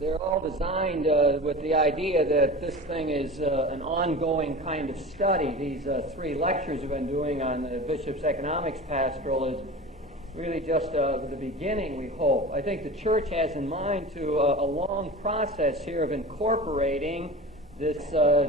They're all designed with the idea that this thing is an ongoing kind of study. These 3 lectures we've been doing on the Bishop's Economics Pastoral is really just the beginning, we hope. I think the church has in mind a long process here of incorporating this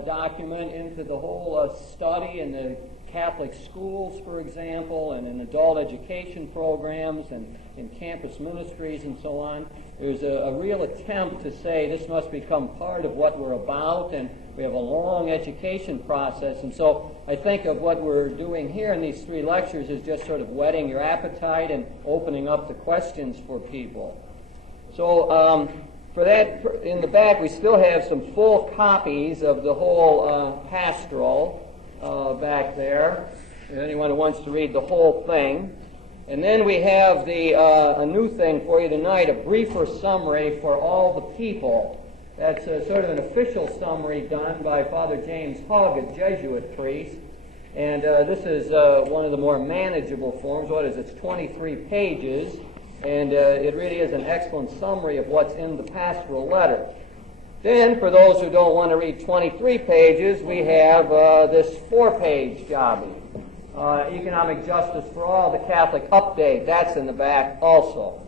document into the whole study in the Catholic schools, for example, and in adult education programs and in campus ministries and so on. There's a real attempt to say this must become part of what we're about, and we have a long education process. And so I think of what we're doing here in these 3 lectures is just sort of whetting your appetite and opening up the questions for people. So for that, in the back, we still have some full copies of the whole pastoral back there. Anyone who wants to read the whole thing. And then we have a new thing for you tonight, a briefer summary for all the people. That's sort of an official summary done by Father James Hugg, a Jesuit priest. And this is one of the more manageable forms. What is it? It's 23 pages. And it really is an excellent summary of what's in the pastoral letter. Then, for those who don't want to read 23 pages, we have this 4-page jobby. Economic Justice for All, the Catholic Update. That's in the back also.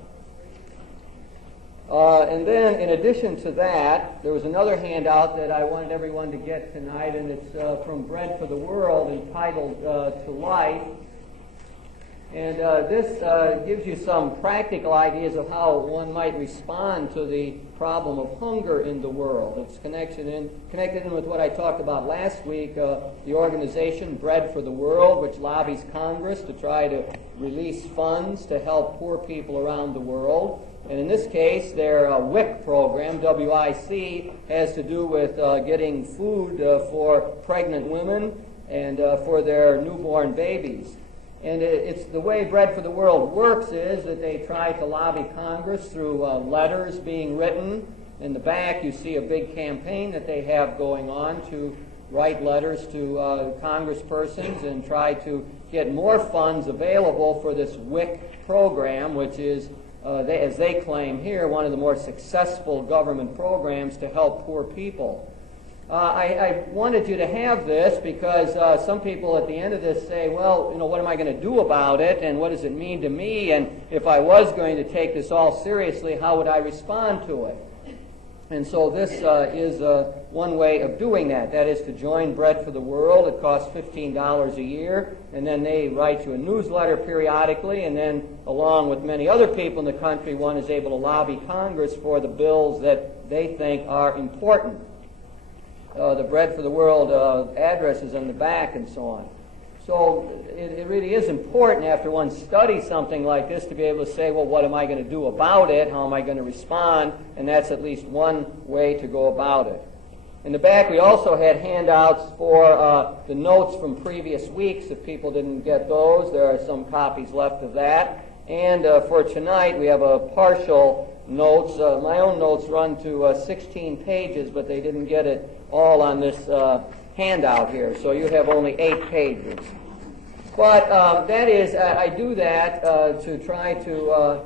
And then, in addition to that, there was another handout that I wanted everyone to get tonight, and it's from Bread for the World, entitled To Life. And this gives you some practical ideas of how one might respond to the problem of hunger in the world. It's connected in with what I talked about last week, the organization Bread for the World, which lobbies Congress to try to release funds to help poor people around the world. And in this case, their WIC program, WIC, has to do with getting food for pregnant women and for their newborn babies. And it's the way Bread for the World works is that they try to lobby Congress through letters being written. In the back, you see a big campaign that they have going on to write letters to congresspersons and try to get more funds available for this WIC program, which is, as they claim here, one of the more successful government programs to help poor people. I wanted you to have this because some people at the end of this say, well, what am I going to do about it, and what does it mean to me, and if I was going to take this all seriously, how would I respond to it? And so this is one way of doing that. That is to join Bread for the World. It costs $15 a year, and then they write you a newsletter periodically, and then along with many other people in the country, one is able to lobby Congress for the bills that they think are important. The Bread for the World address is in the back and so on. So it really is important after one studies something like this to be able to say, well, what am I going to do about it? How am I going to respond? And that's at least one way to go about it. In the back, we also had handouts for the notes from previous weeks. If people didn't get those, there are some copies left of that. And for tonight, we have a partial notes. My own notes run to 16 pages, but they didn't get it all on this handout here, so you have only 8 pages. But that is, I do that to try to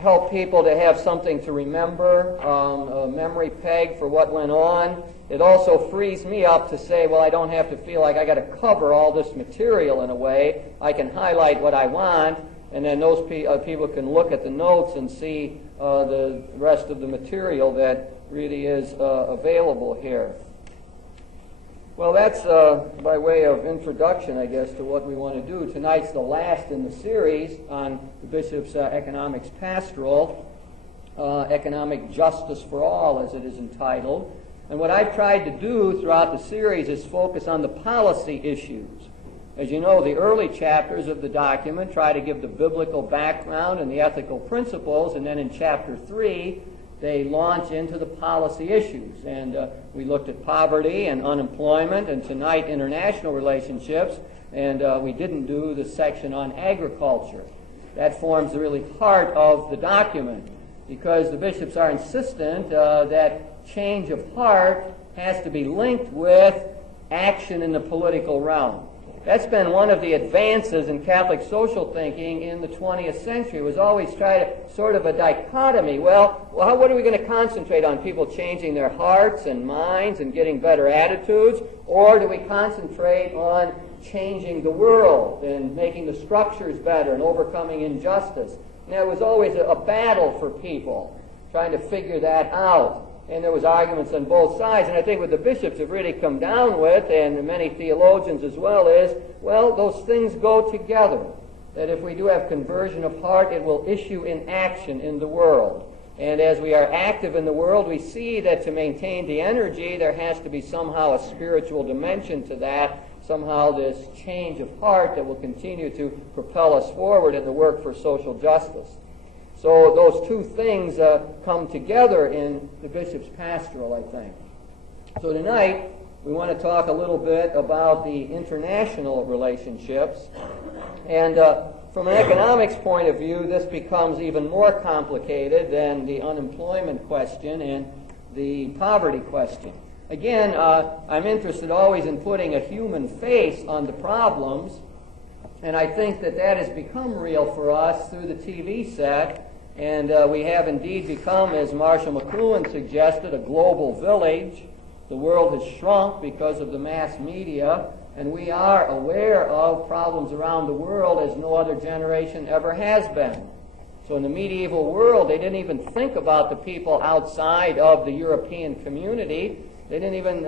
help people to have something to remember, a memory peg for what went on. It also frees me up to say, well, I don't have to feel like I got to cover all this material in a way. I can highlight what I want, and then those people can look at the notes and see the rest of the material that really is available here. Well, that's by way of introduction, I guess, to what we want to do. Tonight's the last in the series on the Bishop's Economics Pastoral, Economic Justice for All, as it is entitled. And what I've tried to do throughout the series is focus on the policy issues. As you know, the early chapters of the document try to give the biblical background and the ethical principles, and then in Chapter 3, they launch into the policy issues. And we looked at poverty and unemployment, and tonight international relationships, and we didn't do the section on agriculture. That forms the really heart of the document, because the bishops are insistent that change of heart has to be linked with action in the political realm. That's been one of the advances in Catholic social thinking in the 20th century. It was always try to sort of a dichotomy. Well, what are we going to concentrate on? People changing their hearts and minds and getting better attitudes? Or do we concentrate on changing the world and making the structures better and overcoming injustice? And it was always a battle for people trying to figure that out. And there was arguments on both sides. And I think what the bishops have really come down with, and many theologians as well, is, well, those things go together. That if we do have conversion of heart, it will issue in action in the world. And as we are active in the world, we see that to maintain the energy, there has to be somehow a spiritual dimension to that, somehow this change of heart that will continue to propel us forward in the work for social justice. So those two things come together in the bishop's pastoral, I think. So tonight, we want to talk a little bit about the international relationships. And from an economics point of view, this becomes even more complicated than the unemployment question and the poverty question. Again, I'm interested always in putting a human face on the problems, and I think that that has become real for us through the TV set. And we have indeed become, as Marshall McLuhan suggested, a global village. The world has shrunk because of the mass media, and we are aware of problems around the world as no other generation ever has been. So in the medieval world, they didn't even think about the people outside of the European community. They didn't even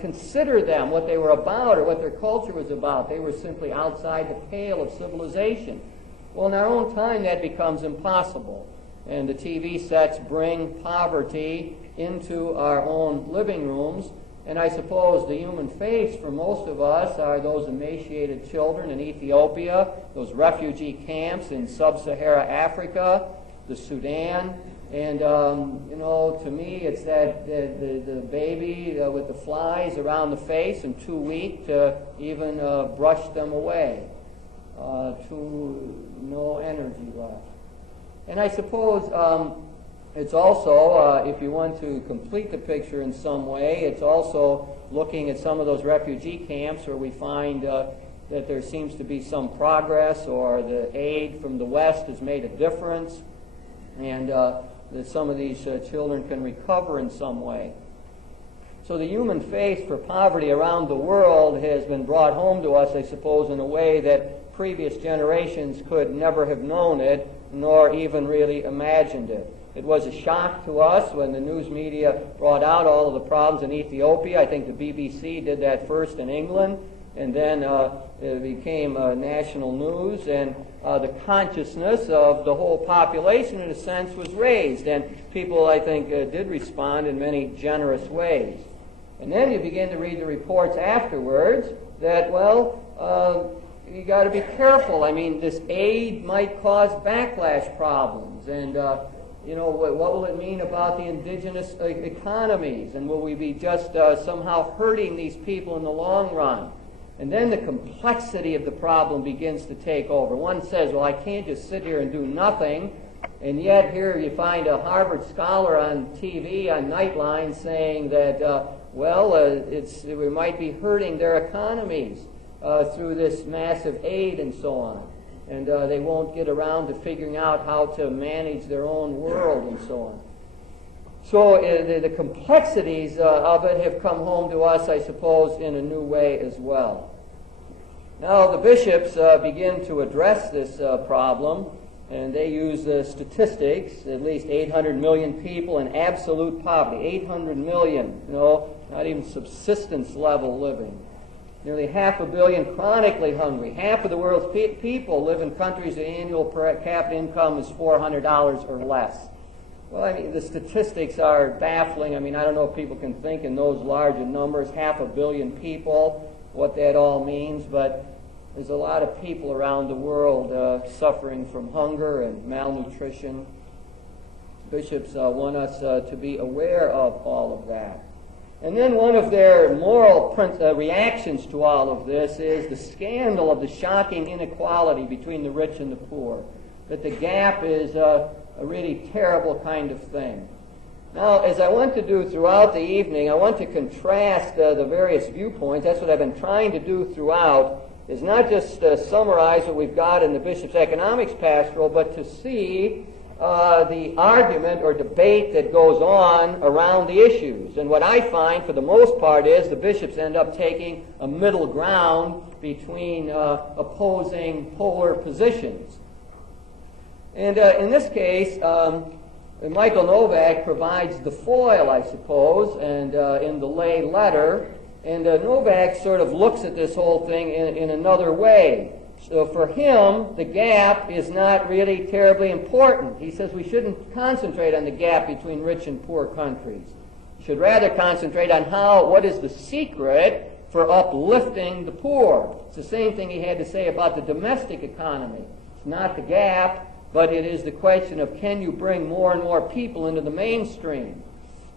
consider them, what they were about or what their culture was about. They were simply outside the pale of civilization. Well, in our own time, that becomes impossible. And the TV sets bring poverty into our own living rooms. And I suppose the human face for most of us are those emaciated children in Ethiopia, those refugee camps in sub-Saharan Africa, the Sudan. And, to me, it's that the baby with the flies around the face and too weak to even brush them away. No energy left. And I suppose it's also, if you want to complete the picture in some way, it's also looking at some of those refugee camps where we find that there seems to be some progress, or the aid from the West has made a difference, and that some of these children can recover in some way. So the human face for poverty around the world has been brought home to us, I suppose, in a way that previous generations could never have known it, nor even really imagined it. It was a shock to us when the news media brought out all of the problems in Ethiopia. I think the BBC did that first in England, and then it became national news, and the consciousness of the whole population, in a sense, was raised, and people, I think, did respond in many generous ways. And then you begin to read the reports afterwards that, you got to be careful. I mean, this aid might cause backlash problems, and what will it mean about the indigenous economies, and will we be just somehow hurting these people in the long run? And then the complexity of the problem begins to take over. One says, well, I can't just sit here and do nothing, and yet here you find a Harvard scholar on TV, on Nightline, saying that, we might be hurting their economies through this massive aid and so on. And they won't get around to figuring out how to manage their own world and so on. So the complexities of it have come home to us, I suppose, in a new way as well. Now the bishops begin to address this problem, and they use statistics, at least 800 million people in absolute poverty, 800 million, not even subsistence level living. Nearly 500 million chronically hungry. Half of the world's people live in countries the annual per capita income is $400 or less. Well, I mean, the statistics are baffling. I mean, I don't know if people can think in those larger numbers, 500 million people, what that all means, but there's a lot of people around the world suffering from hunger and malnutrition. Bishops want us to be aware of all of that. And then one of their moral reactions to all of this is the scandal of the shocking inequality between the rich and the poor, that the gap is a really terrible kind of thing. Now, as I want to do throughout the evening, I want to contrast the various viewpoints. That's what I've been trying to do throughout. is not just to summarize what we've got in the Bishop's Economics Pastoral, but to see the argument or debate that goes on around the issues. And what I find for the most part is the bishops end up taking a middle ground between opposing polar positions. And in this case, Michael Novak provides the foil, I suppose, and in the lay letter. And Novak sort of looks at this whole thing in another way. So for him, the gap is not really terribly important. He says we shouldn't concentrate on the gap between rich and poor countries. We should rather concentrate on what is the secret for uplifting the poor. It's the same thing he had to say about the domestic economy. It's not the gap, but it is the question of can you bring more and more people into the mainstream.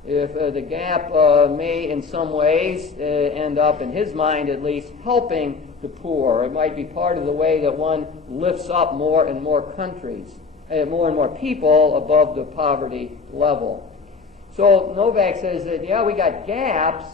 If the gap may in some ways end up, in his mind at least, helping the poor. It might be part of the way that one lifts up more and more countries, more and more people above the poverty level. So Novak says that, yeah, we got gaps,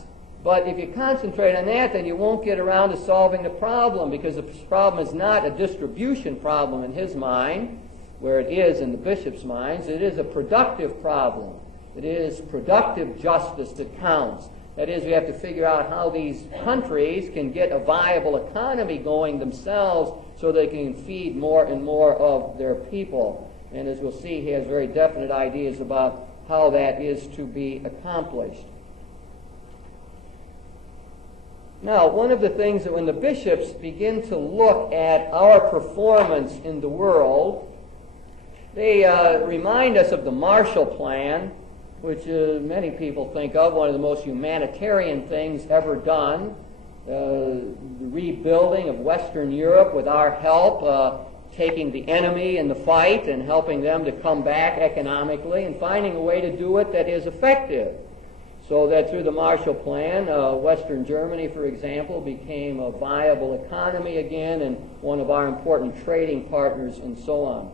but if you concentrate on that, then you won't get around to solving the problem, because the problem is not a distribution problem in his mind, where it is in the bishop's minds. It is a productive problem. It is productive justice that counts. That is, we have to figure out how these countries can get a viable economy going themselves so they can feed more and more of their people. And as we'll see, he has very definite ideas about how that is to be accomplished. Now, one of the things that when the bishops begin to look at our performance in the world, they remind us of the Marshall Plan, which many people think of, one of the most humanitarian things ever done. The rebuilding of Western Europe with our help, taking the enemy in the fight and helping them to come back economically and finding a way to do it that is effective. So that through the Marshall Plan, Western Germany, for example, became a viable economy again and one of our important trading partners and so on.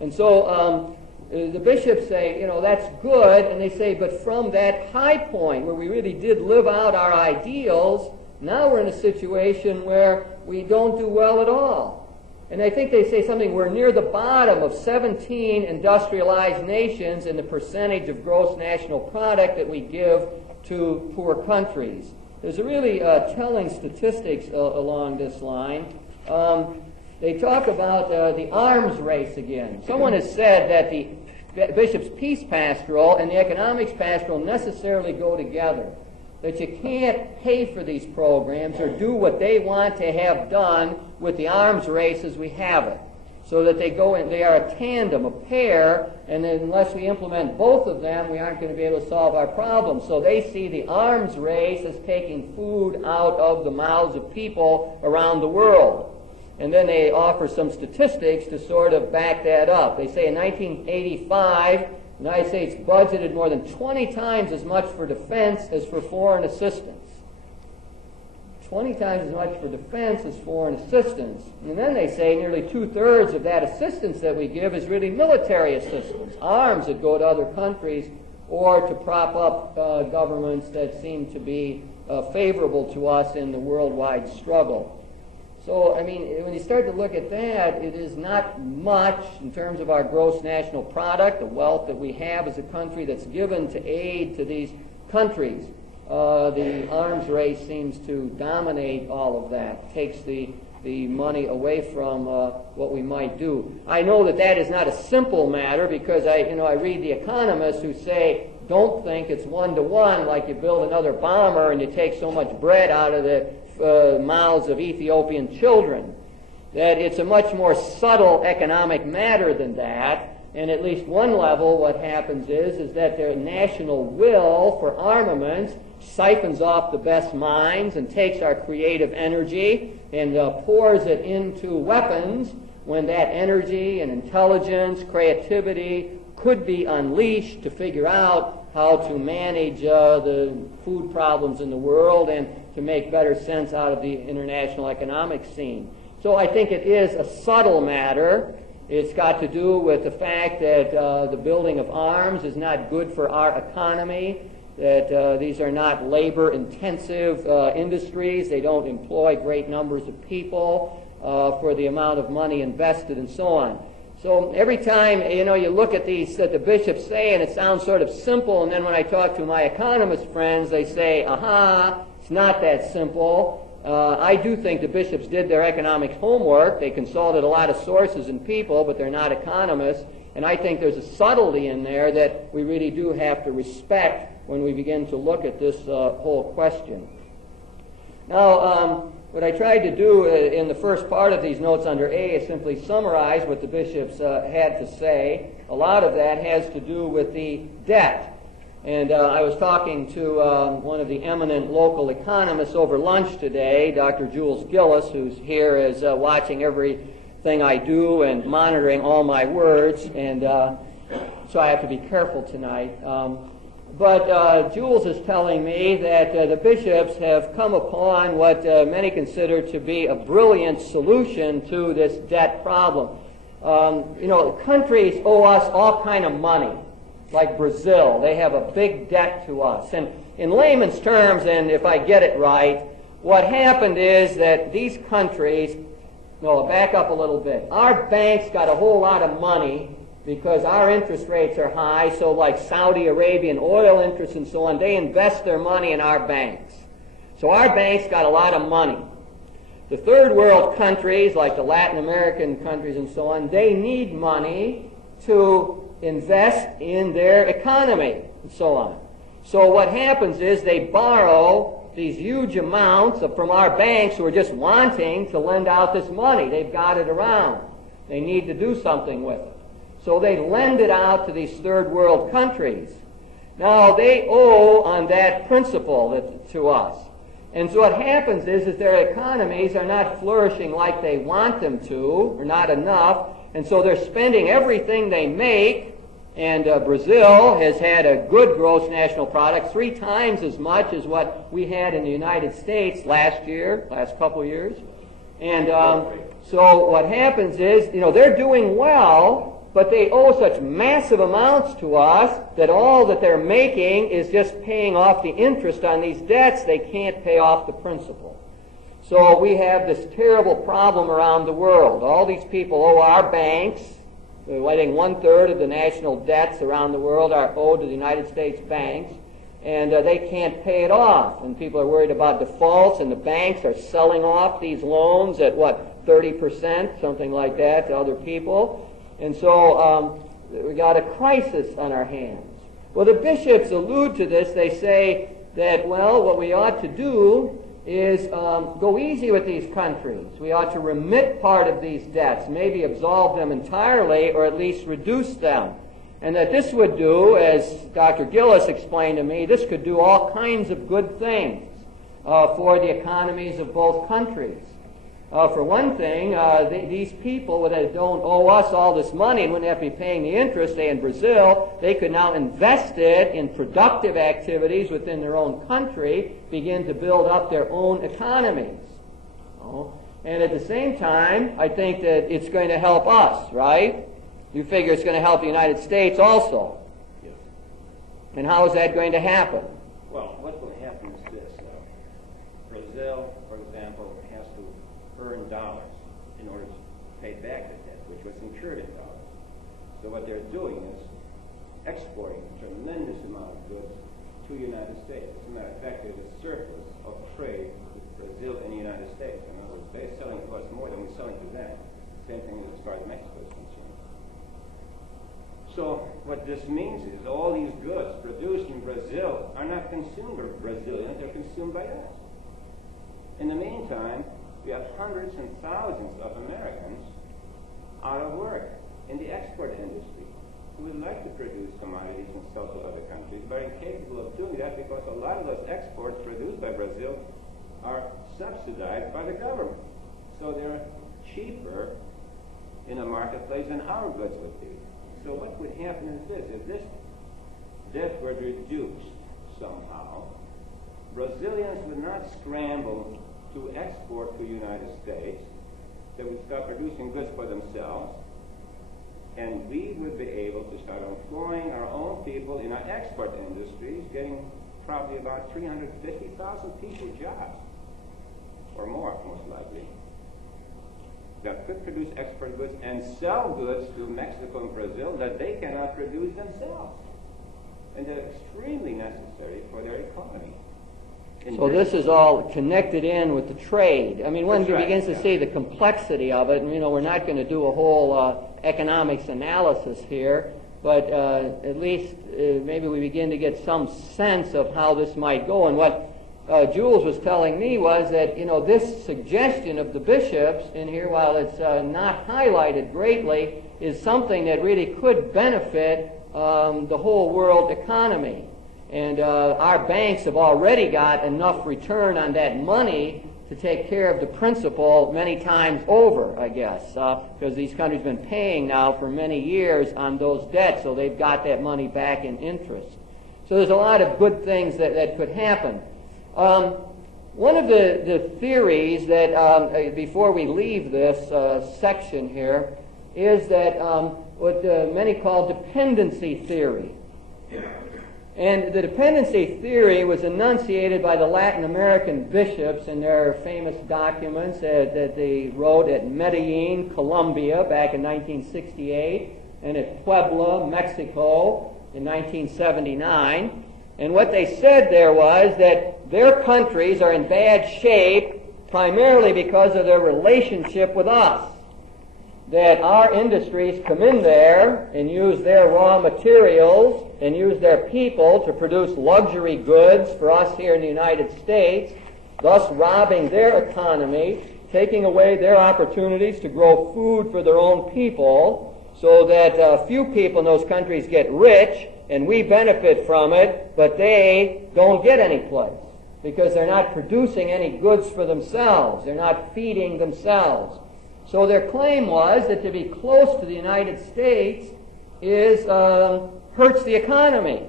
And so the bishops say, that's good, and they say, but from that high point where we really did live out our ideals, now we're in a situation where we don't do well at all. And I think they say something, we're near the bottom of 17 industrialized nations in the percentage of gross national product that we give to poor countries. There's a really telling statistics along this line. They talk about the arms race again. Someone has said that the Bishop's Peace Pastoral and the Economics Pastoral necessarily go together. That you can't pay for these programs or do what they want to have done with the arms race as we have it. So that they are a tandem, a pair, and then unless we implement both of them, we aren't going to be able to solve our problems. So they see the arms race as taking food out of the mouths of people around the world. And then they offer some statistics to sort of back that up. They say in 1985, the United States budgeted more than 20 times as much for defense as for foreign assistance. 20 times as much for defense as foreign assistance. And then they say nearly 2/3 of that assistance that we give is really military assistance, arms that go to other countries or to prop up governments that seem to be favorable to us in the worldwide struggle. So, I mean, when you start to look at that, it is not much in terms of our gross national product, the wealth that we have as a country that's given to aid to these countries. The arms race seems to dominate all of that, takes the money away from what we might do. I know that that is not a simple matter because I read the economists who say, don't think it's one-to-one like you build another bomber and you take so much bread out of the mouths of Ethiopian children. That it's a much more subtle economic matter than that. And at least one level, what happens is that their national will for armaments siphons off the best minds and takes our creative energy and pours it into weapons when that energy and intelligence, creativity could be unleashed to figure out how to manage the food problems in the world and to make better sense out of the international economic scene. So I think it is a subtle matter. It's got to do with the fact that the building of arms is not good for our economy. that these are not labor-intensive industries. They don't employ great numbers of people for the amount of money invested and so on. So every time, you look at these that the bishops say, and it sounds sort of simple, and then when I talk to my economist friends, they say, aha, it's not that simple. I do think the bishops did their economics homework. They consulted a lot of sources and people, but they're not economists. And I think there's a subtlety in there that we really do have to respect when we begin to look at this whole question. Now, what I tried to do in the first part of these notes under A is simply summarize what the bishops had to say. A lot of that has to do with the debt. And I was talking to one of the eminent local economists over lunch today, Dr. Jules Gillis, who's here as watching everything I do and monitoring all my words, and so I have to be careful tonight. But Jules is telling me that the bishops have come upon what many consider to be a brilliant solution to this debt problem. Countries owe us all kind of money. Like Brazil, they have a big debt to us. And in layman's terms, and if I get it right, what happened is that these countries, back up a little bit. Our banks got a whole lot of money because our interest rates are high, so like Saudi Arabian oil interests and so on, they invest their money in our banks. So our banks got a lot of money. The third world countries, like the Latin American countries and so on, they need money to invest in their economy and so on. So what happens is they borrow these huge amounts from our banks who are just wanting to lend out this money. They've got it around. They need to do something with it. So they lend it out to these third world countries. Now they owe on that principle to us. And so what happens is their economies are not flourishing like they want them to, or not enough. And so they're spending everything they make, and Brazil has had a good gross national product, 3 times as much as what we had in the United States last couple of years. And so what happens is, they're doing well, but they owe such massive amounts to us that all that they're making is just paying off the interest on these debts. They can't pay off the principal. So we have this terrible problem around the world. All these people owe our banks. I think 1/3 of the national debts around the world are owed to the United States banks, and they can't pay it off. And people are worried about defaults, and the banks are selling off these loans at 30%, something like that, to other people. And so we got a crisis on our hands. Well, the bishops allude to this. They say that, what we ought to do is go easy with these countries. We ought to remit part of these debts, maybe absolve them entirely, or at least reduce them. And that this would do, as Dr. Gillis explained to me, this could do all kinds of good things for the economies of both countries. For one thing, these people that don't owe us all this money and wouldn't have to be paying the interest, say in Brazil, they could now invest it in productive activities within their own country, begin to build up their own economies. And at the same time, I think that it's going to help us, right? You figure it's going to help the United States also. Yes. And how is that going to happen? Well, what will happen is this. Brazil, for example, has to earn dollars in order to pay back the debt, which was incurred in dollars. So what they're doing is exporting a tremendous amount of goods to the United States. As a matter of fact, there's a surplus of trade with Brazil and the United States. In other words, they're selling to us more than we're selling to them. Same thing as far as Mexico is concerned. So what this means is all these goods produced in Brazil are not consumed by Brazilians, they're consumed by us. In the meantime, we have hundreds and thousands of Americans out of work in the export industry who would like to produce commodities and sell to other countries, but are incapable of doing that because a lot of those exports produced by Brazil are subsidized by the government. So they're cheaper in a marketplace than our goods would be. So what would happen is this: if this debt were reduced somehow, Brazilians would not scramble to export to the United States. They would start producing goods for themselves, and we would be able to start employing our own people in our export industries, getting probably about 350,000 people jobs, or more, most likely, that could produce export goods and sell goods to Mexico and Brazil that they cannot produce themselves. And they're extremely necessary for their economy. So this is all connected in with the trade. I mean, one That's right, begins to yeah. see the complexity of it, and we're not going to do a whole economics analysis here, but at least maybe we begin to get some sense of how this might go. And what Jules was telling me was that, this suggestion of the bishops in here, while it's not highlighted greatly, is something that really could benefit the whole world economy. And our banks have already got enough return on that money to take care of the principal many times over, I guess, because these countries have been paying now for many years on those debts, so they've got that money back in interest. So there's a lot of good things that could happen. One of the theories that, before we leave this section here, is that what many call dependency theory. And the dependency theory was enunciated by the Latin American bishops in their famous documents that they wrote at Medellin, Colombia, back in 1968, and at Puebla, Mexico, in 1979. And what they said there was that their countries are in bad shape primarily because of their relationship with us. That our industries come in there and use their raw materials and use their people to produce luxury goods for us here in the United States, thus robbing their economy, taking away their opportunities to grow food for their own people, so that few people in those countries get rich and we benefit from it, but they don't get any place because they're not producing any goods for themselves. They're not feeding themselves. So their claim was that to be close to the United States hurts the economy,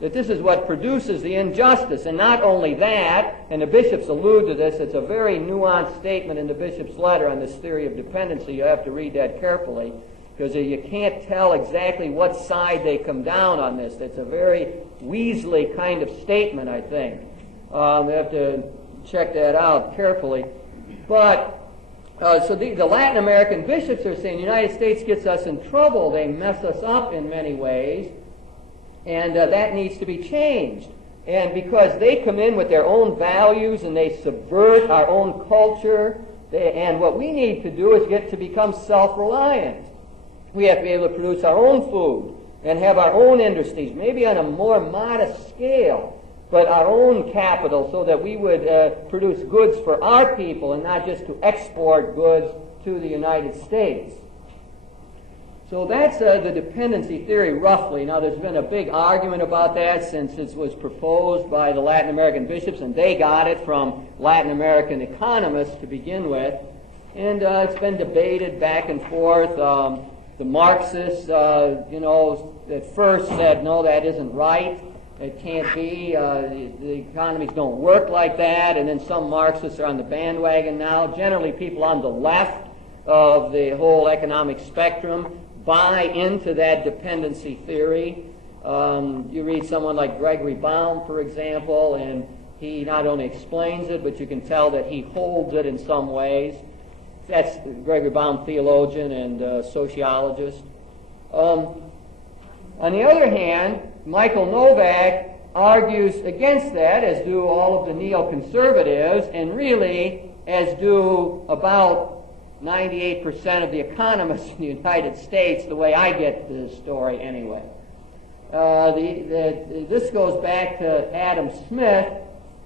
that this is what produces the injustice. And not only that, and the bishops allude to this, it's a very nuanced statement in the bishop's letter on this theory of dependency. You have to read that carefully, because you can't tell exactly what side they come down on this. It's a very Weasley kind of statement, I think. We have to check that out carefully. But so the Latin American bishops are saying the United States gets us in trouble. They mess us up in many ways, and that needs to be changed. And because they come in with their own values and they subvert our own culture, and what we need to do is get to become self-reliant. We have to be able to produce our own food and have our own industries, maybe on a more modest scale, but our own capital, so that we would produce goods for our people and not just to export goods to the United States. So that's the dependency theory, roughly. Now, there's been a big argument about that since it was proposed by the Latin American bishops, and they got it from Latin American economists to begin with. And it's been debated back and forth. The Marxists, at first said, no, that isn't right. It can't be. The economies don't work like that. And then some Marxists are on the bandwagon now. Generally, people on the left of the whole economic spectrum buy into that dependency theory. You read someone like Gregory Baum, for example, and he not only explains it, but you can tell that he holds it in some ways. That's Gregory Baum, theologian and sociologist. On the other hand, Michael Novak argues against that, as do all of the neoconservatives, and really as do about 98% of the economists in the United States, the way I get the story anyway. This goes back to Adam Smith,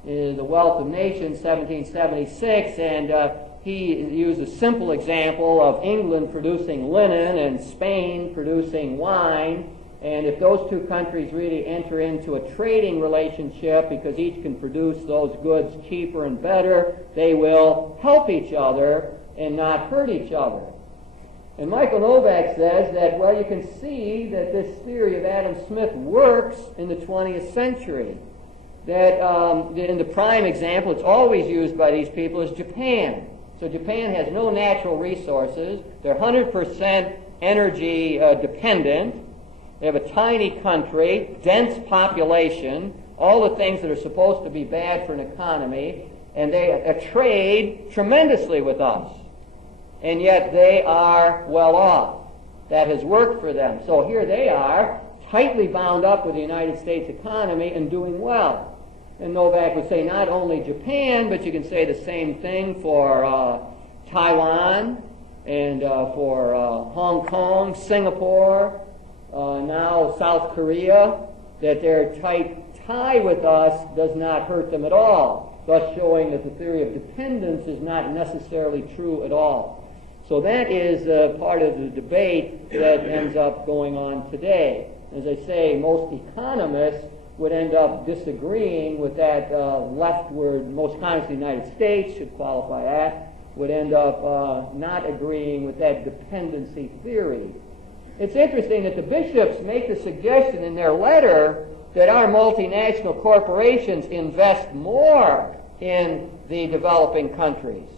The Wealth of Nations, 1776, and he used a simple example of England producing linen and Spain producing wine. And if those two countries really enter into a trading relationship, because each can produce those goods cheaper and better, they will help each other and not hurt each other. And Michael Novak says that, well, you can see that this theory of Adam Smith works in the 20th century. That in the prime example, it's always used by these people, is Japan. So Japan has no natural resources. They're 100% energy dependent. They have a tiny country, dense population, all the things that are supposed to be bad for an economy, and they trade tremendously with us. And yet they are well off. That has worked for them. So here they are, tightly bound up with the United States economy and doing well. And Novak would say not only Japan, but you can say the same thing for Taiwan and for Hong Kong, Singapore, now South Korea, that their tight tie with us does not hurt them at all, thus showing that the theory of dependence is not necessarily true at all. So that is part of the debate that ends up going on today. As I say, most economists would end up disagreeing with that leftward, most economists in the United States should qualify that, would end up not agreeing with that dependency theory. It's interesting that the bishops make the suggestion in their letter that our multinational corporations invest more in the developing countries.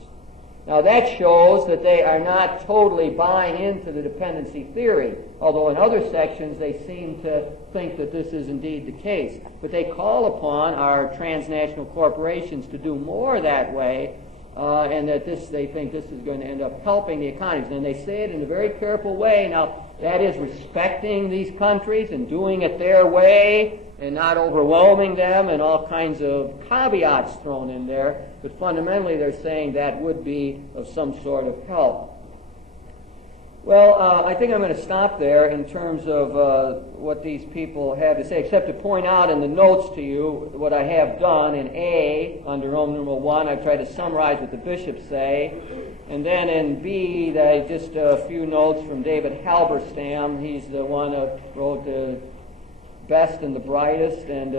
Now that shows that they are not totally buying into the dependency theory, although in other sections they seem to think that this is indeed the case. But they call upon our transnational corporations to do more that way, and that they think this is going to end up helping the economies. And they say it in a very careful way. Now, that is respecting these countries and doing it their way and not overwhelming them, and all kinds of caveats thrown in there. But fundamentally, they're saying that would be of some sort of help. Well, I think I'm going to stop there in terms of what these people have to say, except to point out in the notes to you what I have done in A, under Roman numeral 1. I've tried to summarize what the bishops say. And then in B, just a few notes from David Halberstam. He's the one who wrote the best and the brightest, and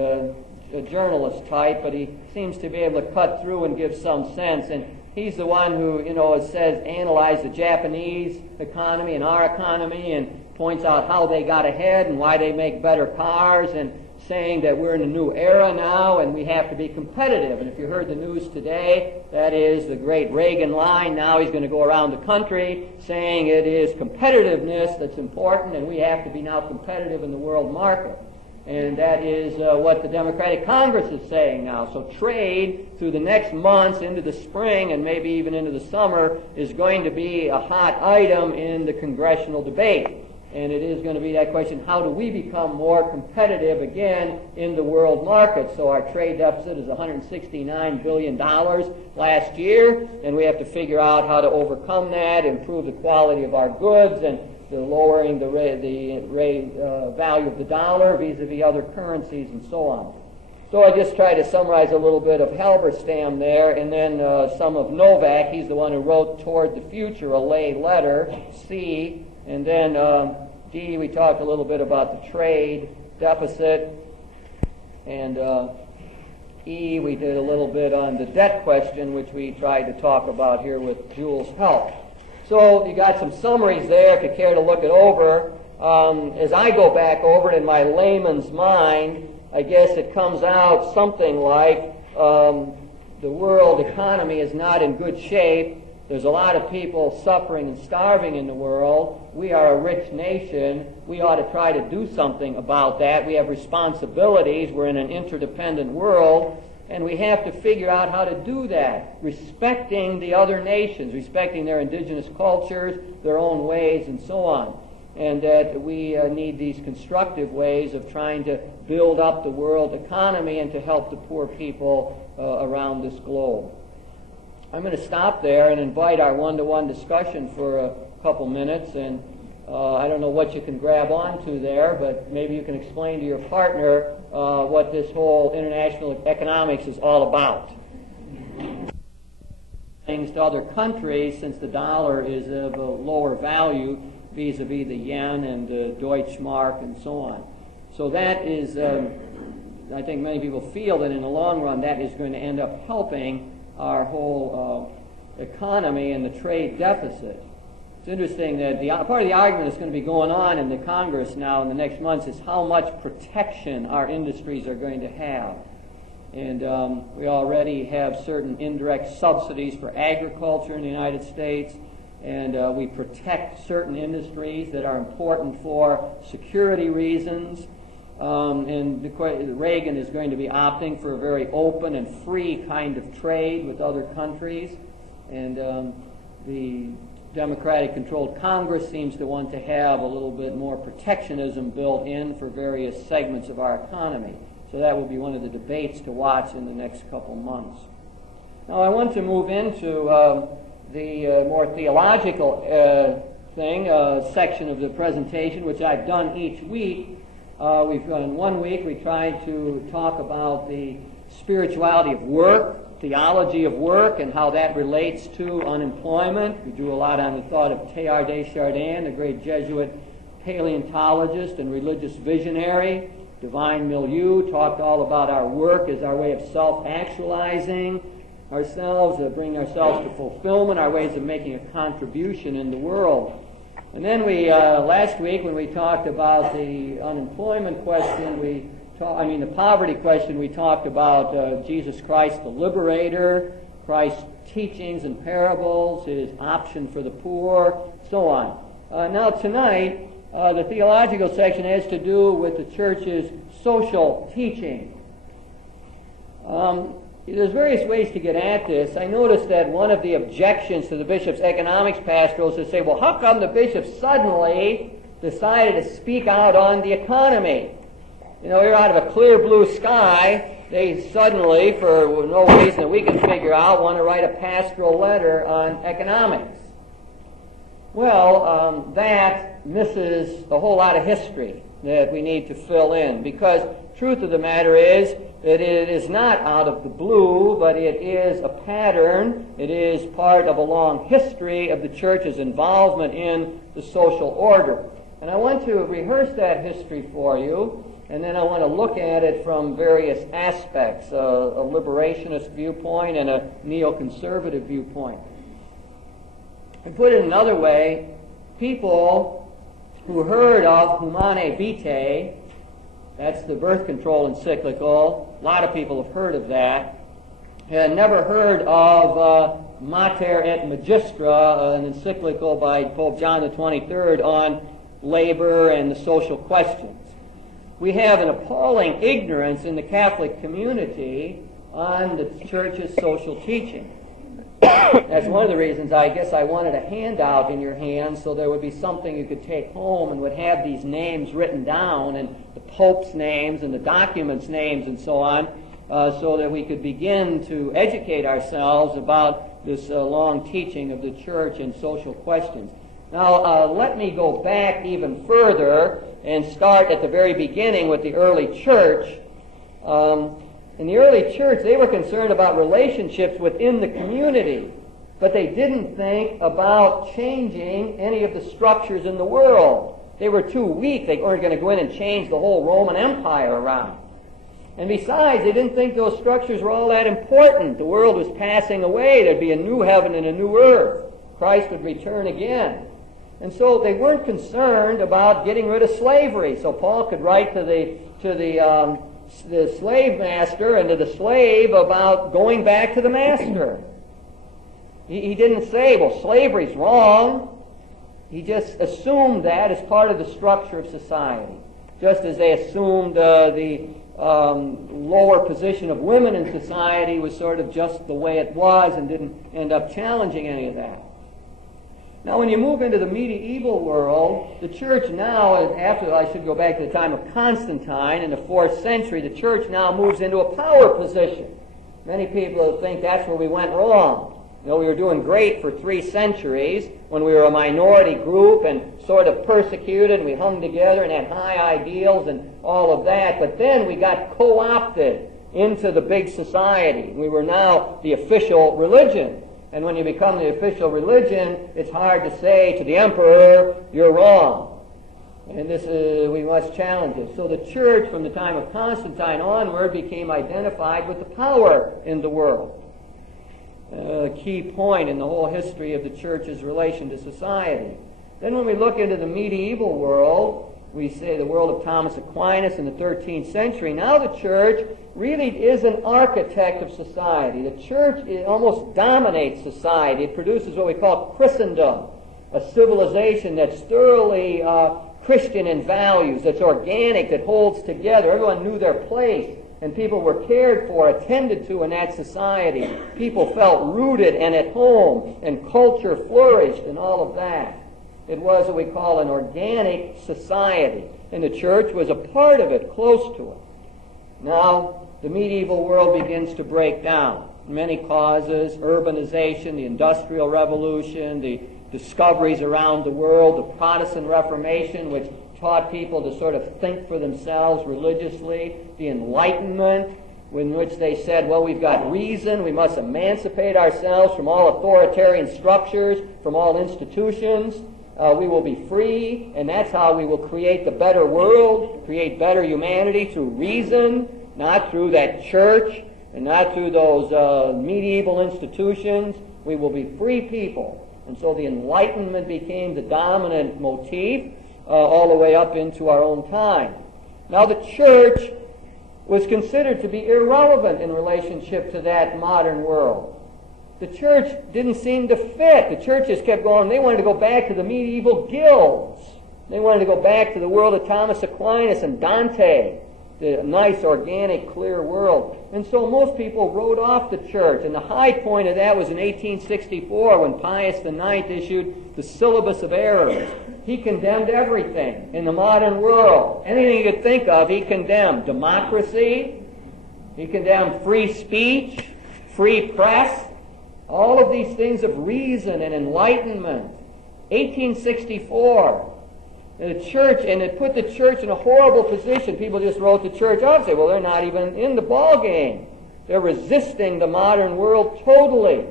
a journalist type, but he seems to be able to cut through and give some sense. And he's the one who, it says analyze the Japanese economy and our economy, and points out how they got ahead and why they make better cars, and saying that we're in a new era now and we have to be competitive. And if you heard the news today, that is the great Reagan line. Now he's going to go around the country saying it is competitiveness that's important, and we have to be now competitive in the world market. And that is what the Democratic Congress is saying now. So trade through the next months into the spring and maybe even into the summer is going to be a hot item in the congressional debate. And it is going to be that question, how do we become more competitive again in the world market? So our trade deficit is $169 billion last year, and we have to figure out how to overcome that, improve the quality of our goods, and the lowering the value of the dollar vis-a-vis other currencies and so on. So I just tried to summarize a little bit of Halberstam there, and then some of Novak. He's the one who wrote Toward the Future, a lay letter, C. And then D, we talked a little bit about the trade deficit. And E, we did a little bit on the debt question, which we tried to talk about here with Jules' help. So you got some summaries there if you care to look it over. As I go back over it in my layman's mind, I guess it comes out something like the world economy is not in good shape. There's a lot of people suffering and starving in the world. We are a rich nation. We ought to try to do something about that. We have responsibilities. We're in an interdependent world. And we have to figure out how to do that, respecting the other nations, respecting their indigenous cultures, their own ways, and so on. And that we need these constructive ways of trying to build up the world economy and to help the poor people around this globe. I'm going to stop there and invite our one-to-one discussion for a couple minutes. And I don't know what you can grab onto there, but maybe you can explain to your partner what this whole international economics is all about. Things to other countries, since the dollar is of a lower value vis-a-vis the yen and the Deutschmark and so on. So that is, I think many people feel that in the long run that is going to end up helping our whole economy and the trade deficit. It's interesting that part of the argument that's going to be going on in the Congress now in the next months is how much protection our industries are going to have. And we already have certain indirect subsidies for agriculture in the United States, and we protect certain industries that are important for security reasons. Reagan is going to be opting for a very open and free kind of trade with other countries. And the Democratic-controlled Congress seems to want to have a little bit more protectionism built in for various segments of our economy. So that will be one of the debates to watch in the next couple months. Now I want to move into the more theological section of the presentation, which I've done each week. In 1 week we tried to talk about the spirituality of work, theology of work, and how that relates to unemployment. We drew a lot on the thought of Teilhard de Chardin, the great Jesuit paleontologist and religious visionary. Divine Milieu talked all about our work as our way of self-actualizing ourselves, bringing ourselves to fulfillment, our ways of making a contribution in the world. And then we, last week when we talked about the unemployment question, the poverty question, we talked about Jesus Christ the Liberator, Christ's teachings and parables, his option for the poor, so on. Now tonight, the theological section has to do with the church's social teaching. There's various ways to get at this. I noticed that one of the objections to the bishop's economics pastorals is to say, well, how come the bishop suddenly decided to speak out on the economy? You know, you're out of a clear blue sky. They suddenly, for no reason that we can figure out, want to write a pastoral letter on economics. Well, that misses a whole lot of history that we need to fill in, because truth of the matter is that it is not out of the blue, but it is a pattern. It is part of a long history of the church's involvement in the social order. And I want to rehearse that history for you, and then I want to look at it from various aspects, a liberationist viewpoint and a neoconservative viewpoint. And put it another way, people who heard of Humane Vitae, that's the birth control encyclical, a lot of people have heard of that, had never heard of Mater et Magistra, an encyclical by Pope John the 23rd on labor and the social questions. We have an appalling ignorance in the Catholic community on the church's social teaching. That's one of the reasons I guess I wanted a handout in your hands so there would be something you could take home and would have these names written down and the Pope's names and the documents' names and so on, so that we could begin to educate ourselves about this long teaching of the church and social questions. Now, let me go back even further and start at the very beginning with the early church. In the early church, they were concerned about relationships within the community, but they didn't think about changing any of the structures in the world. They were too weak. They weren't going to go in and change the whole Roman Empire around. And besides, they didn't think those structures were all that important. The world was passing away. There'd be a new heaven and a new earth. Christ would return again. And so they weren't concerned about getting rid of slavery. So Paul could write to the slave master and to the slave about going back to the master. He didn't say, well, slavery's wrong. He just assumed that as part of the structure of society. Just as they assumed the lower position of women in society was sort of just the way it was and didn't end up challenging any of that. Now, when you move into the medieval world, the church now, after I should go back to the time of Constantine in the 4th century, the church now moves into a power position. Many people think that's where we went wrong. You know, we were doing great for 3 centuries when we were a minority group and sort of persecuted, and we hung together and had high ideals and all of that. But then we got co-opted into the big society. We were now the official religion. And when you become the official religion, it's hard to say to the emperor, you're wrong. And this we must challenge it. So the church, from the time of Constantine onward, became identified with the power in the world. A key point in the whole history of the church's relation to society. Then when we look into the medieval world, we say the world of Thomas Aquinas in the 13th century, now the church really is an architect of society. The church almost dominates society. It produces what we call Christendom, a civilization that's thoroughly Christian in values, that's organic, that holds together. Everyone knew their place, and people were cared for, attended to in that society. People felt rooted and at home, and culture flourished and all of that. It was what we call an organic society, and the church was a part of it, close to it. Now, the medieval world begins to break down. Many causes: urbanization, the Industrial Revolution, the discoveries around the world, the Protestant Reformation, which taught people to sort of think for themselves religiously, the Enlightenment, in which they said, well, we've got reason, we must emancipate ourselves from all authoritarian structures, from all institutions, we will be free, and that's how we will create the better world, create better humanity through reason, not through that church, and not through those medieval institutions. We will be free people. And so the Enlightenment became the dominant motif all the way up into our own time. Now the church was considered to be irrelevant in relationship to that modern world. The church didn't seem to fit. The churches kept going. They wanted to go back to the medieval guilds. They wanted to go back to the world of Thomas Aquinas and Dante, the nice, organic, clear world. And so most people wrote off the church. And the high point of that was in 1864 when Pius IX issued the Syllabus of Errors. He condemned everything in the modern world. Anything you could think of, he condemned. Democracy, he condemned free speech, free press, all of these things of reason and enlightenment. 1864. And the church, and it put the church in a horrible position. People just wrote the church off and say, well, they're not even in the ball game. They're resisting the modern world totally.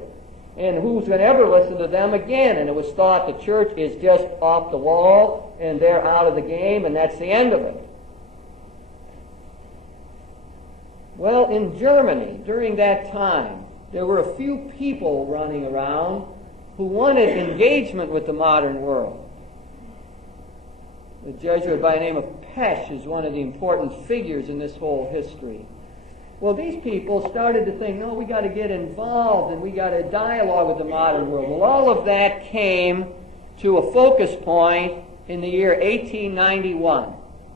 And who's going to ever listen to them again? And it was thought the church is just off the wall, and they're out of the game, and that's the end of it. Well, in Germany, during that time, there were a few people running around who wanted engagement with the modern world. The Jesuit by the name of Pesch is one of the important figures in this whole history. Well, these people started to think, no, we got to get involved and we got to dialogue with the modern world. Well, all of that came to a focus point in the year 1891,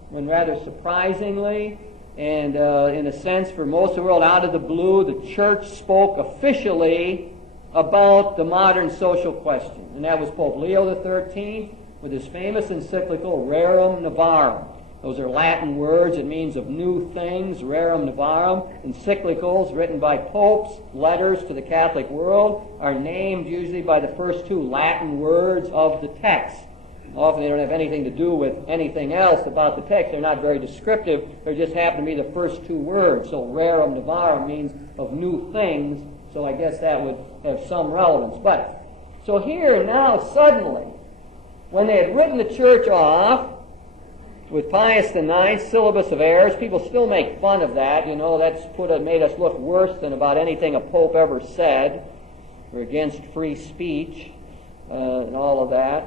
when rather surprisingly, and in a sense for most of the world out of the blue, the church spoke officially about the modern social question. And that was Pope Leo XIII with his famous encyclical, Rerum Novarum. Those are Latin words. It means of new things, Rerum Novarum. Encyclicals written by popes, letters to the Catholic world, are named usually by the first two Latin words of the text. Often they don't have anything to do with anything else about the text. They're not very descriptive. They just happen to be the first two words. So Rerum Novarum means of new things. So I guess that would have some relevance. But so here now suddenly, when they had written the church off with Pius IX, Syllabus of Errors, people still make fun of that. You know, that's made us look worse than about anything a pope ever said. We're against free speech and all of that.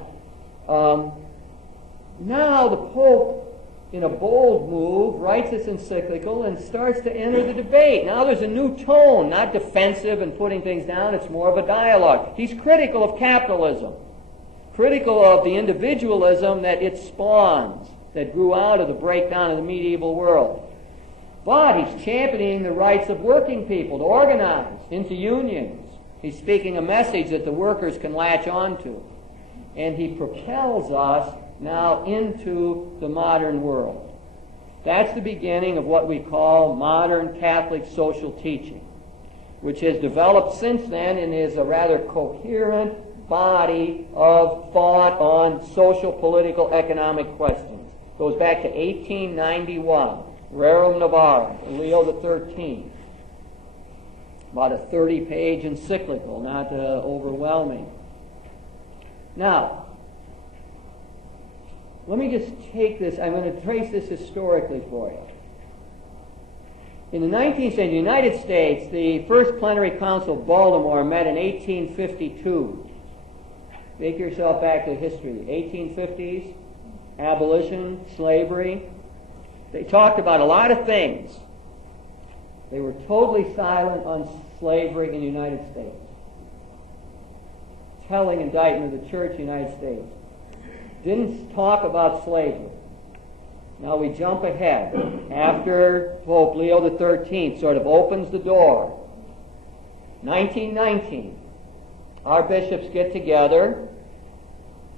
Now the Pope, in a bold move, writes this encyclical and starts to enter the debate. Now there's a new tone, not defensive and putting things down. It's more of a dialogue. He's critical of capitalism, critical of the individualism that it spawns, that grew out of the breakdown of the medieval world. But he's championing the rights of working people to organize into unions. He's speaking a message that the workers can latch on to. And he propels us now into the modern world. That's the beginning of what we call modern Catholic social teaching, which has developed since then and is a rather coherent body of thought on social, political, economic questions. Goes back to 1891, Rerum Novarum, Leo XIII. About a 30-page encyclical, not overwhelming. Now, let me just take this, I'm going to trace this historically for you. In the 19th century, the United States, the First Plenary Council of Baltimore met in 1852. Take yourself back to history. 1850s, abolition, slavery. They talked about a lot of things. They were totally silent on slavery in the United States. Telling indictment of the Church of the United States. didn't talk about slavery. Now we jump ahead. After Pope Leo XIII sort of opens the door, 1919, our bishops get together,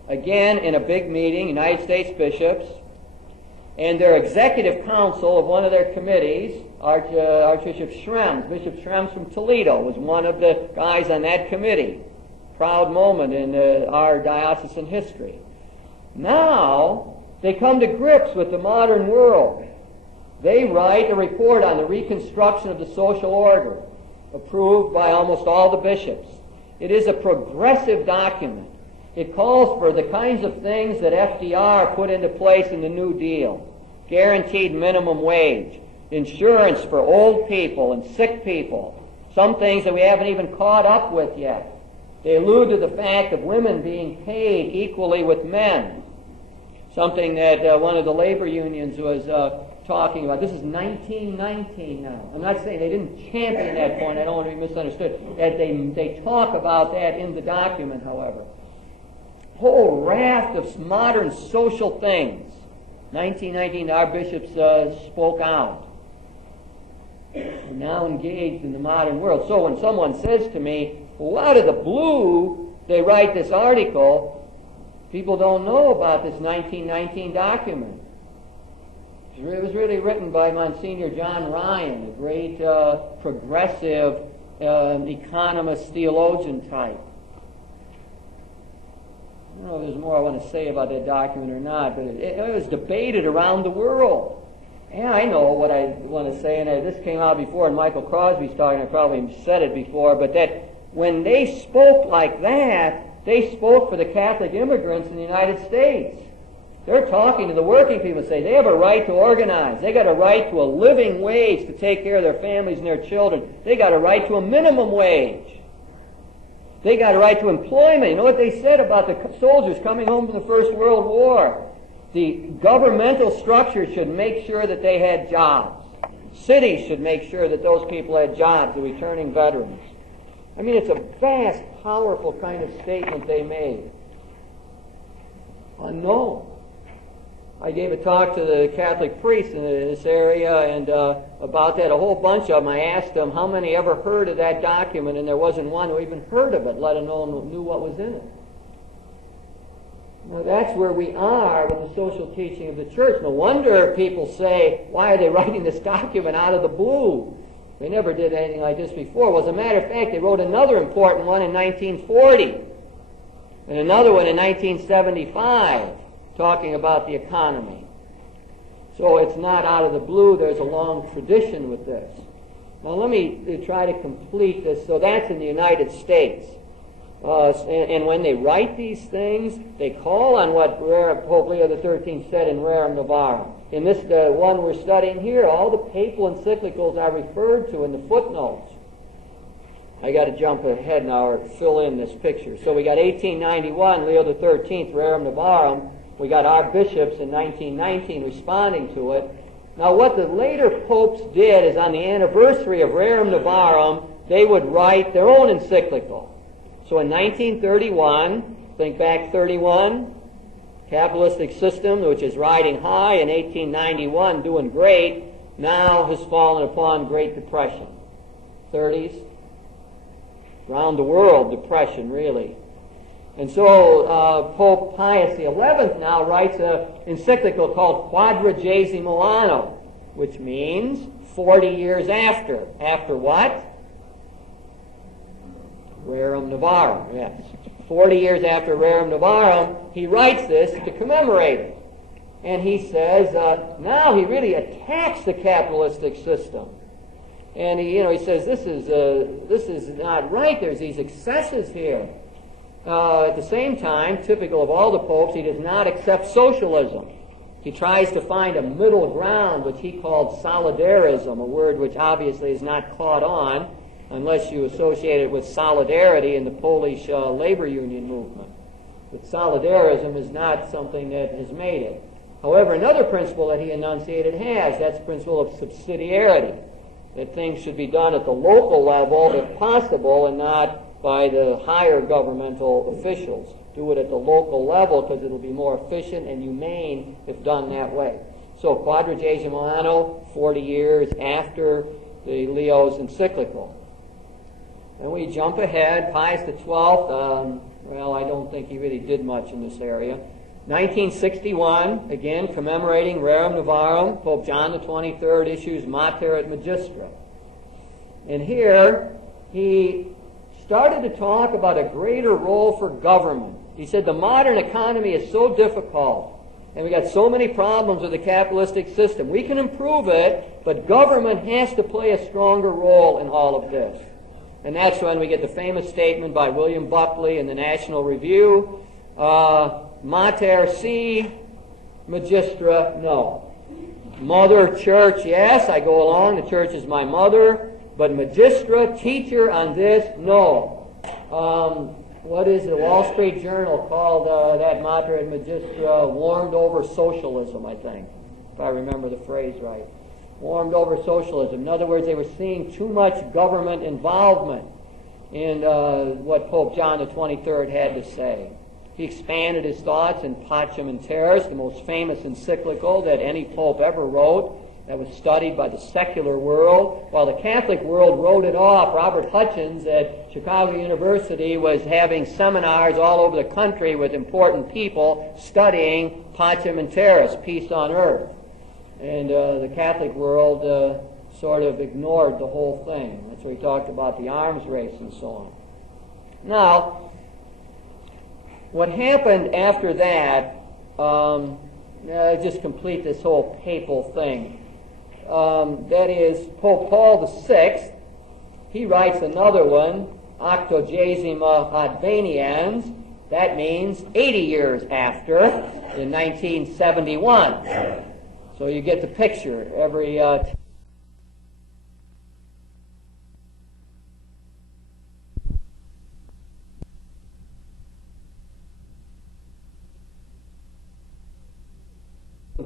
again in a big meeting, United States bishops, and their executive council of one of their committees, Archbishop Schrems, Bishop Schrems from Toledo, was one of the guys on that committee. Proud moment in our diocesan history. Now, they come to grips with the modern world. They write a report on the reconstruction of the social order, approved by almost all the bishops. It is a progressive document. It calls for the kinds of things that FDR put into place in the New Deal. Guaranteed minimum wage, insurance for old people and sick people, some things that we haven't even caught up with yet. They allude to the fact of women being paid equally with men, something that one of the labor unions was talking about. This is 1919 now. I'm not saying they didn't champion that point. I don't want to be misunderstood. They talk about that in the document, however. Whole raft of modern social things. 1919, our bishops spoke out. We're now engaged in the modern world. So when someone says to me, well, out of the blue, they write this article, people don't know about this 1919 document. It was really written by Monsignor John Ryan, a great progressive economist, theologian type. I don't know if there's more I want to say about that document or not, but it was debated around the world. Yeah, I know what I want to say, and this came out before, and Michael Crosby's talking, I probably said it before, but that when they spoke like that, they spoke for the Catholic immigrants in the United States. They're talking to the working people and say they have a right to organize. They got a right to a living wage to take care of their families and their children. They got a right to a minimum wage. They got a right to employment. You know what they said about the soldiers coming home from the First World War? The governmental structure should make sure that they had jobs. Cities should make sure that those people had jobs, the returning veterans. I mean, it's a vast, powerful kind of statement they made. Unknown. I gave a talk to the Catholic priests in this area and about that, a whole bunch of them. I asked them how many ever heard of that document, and there wasn't one who even heard of it, let alone knew what was in it. Now that's where we are with the social teaching of the church. No wonder people say, why are they writing this document out of the blue? They never did anything like this before. Well, as a matter of fact, they wrote another important one in 1940 and another one in 1975. Talking about the economy. So it's not out of the blue. There's a long tradition with this. Now let me try to complete this. So that's in the United States. And when they write these things, they call on what Pope Leo XIII said in Rerum Novarum. In this one we're studying here, all the papal encyclicals are referred to in the footnotes. I got to jump ahead now or fill in this picture. So we got 1891, Leo XIII, Rerum Novarum. We got our bishops in 1919 responding to it. Now what the later popes did is on the anniversary of Rerum Novarum, they would write their own encyclical. So in 1931, think back 31, capitalistic system, which is riding high, in 1891, doing great, now has fallen upon Great Depression. 30s, around the world, depression really. And so Pope Pius XI now writes an encyclical called Quadragesimo Anno, which means 40 years after. After what? Rerum Novarum, yes. 40 years after Rerum Novarum, he writes this to commemorate it. And he says, now he really attacks the capitalistic system. And he says, this is not right. There's these excesses here. At the same time, typical of all the popes, he does not accept socialism. He tries to find a middle ground, which he called solidarism, a word which obviously is not caught on unless you associate it with solidarity in the Polish labor union movement. But solidarism is not something that has made it. However, another principle that he enunciated that's the principle of subsidiarity, that things should be done at the local level, if possible, and not by the higher governmental officials. do it at the local level because it'll be more efficient and humane if done that way. So Quadragesimo Anno, 40 years after the Leo's encyclical. And we jump ahead, Pius XII, well, I don't think he really did much in this area. 1961, again, commemorating Rerum Novarum, Pope John the 23rd issues Mater et Magistra. And here, he started to talk about a greater role for government. He said the modern economy is so difficult, and we got so many problems with the capitalistic system. We can improve it, but government has to play a stronger role in all of this. And that's when we get the famous statement by William Buckley in the National Review, Mater si, Magistra no. Mother Church, yes, I go along, the Church is my mother, but Magistra, teacher on this, no. What is the Wall Street Journal called that Mater et Magistra? Warmed over socialism, I think, if I remember the phrase right. Warmed over socialism. In other words, they were seeing too much government involvement in what Pope John the 23rd had to say. He expanded his thoughts in Pacem in Terris, the most famous encyclical that any pope ever wrote, that was studied by the secular world. While the Catholic world wrote it off, Robert Hutchins at Chicago University was having seminars all over the country with important people studying Pacem in Terris, peace on earth. And the Catholic world sort of ignored the whole thing. That's where he talked about the arms race and so on. Now, what happened after that, just complete this whole papal thing. That is, Pope Paul VI, he writes another one, Octogesima Adveniens, that means 80 years after, in 1971. So you get the picture. Every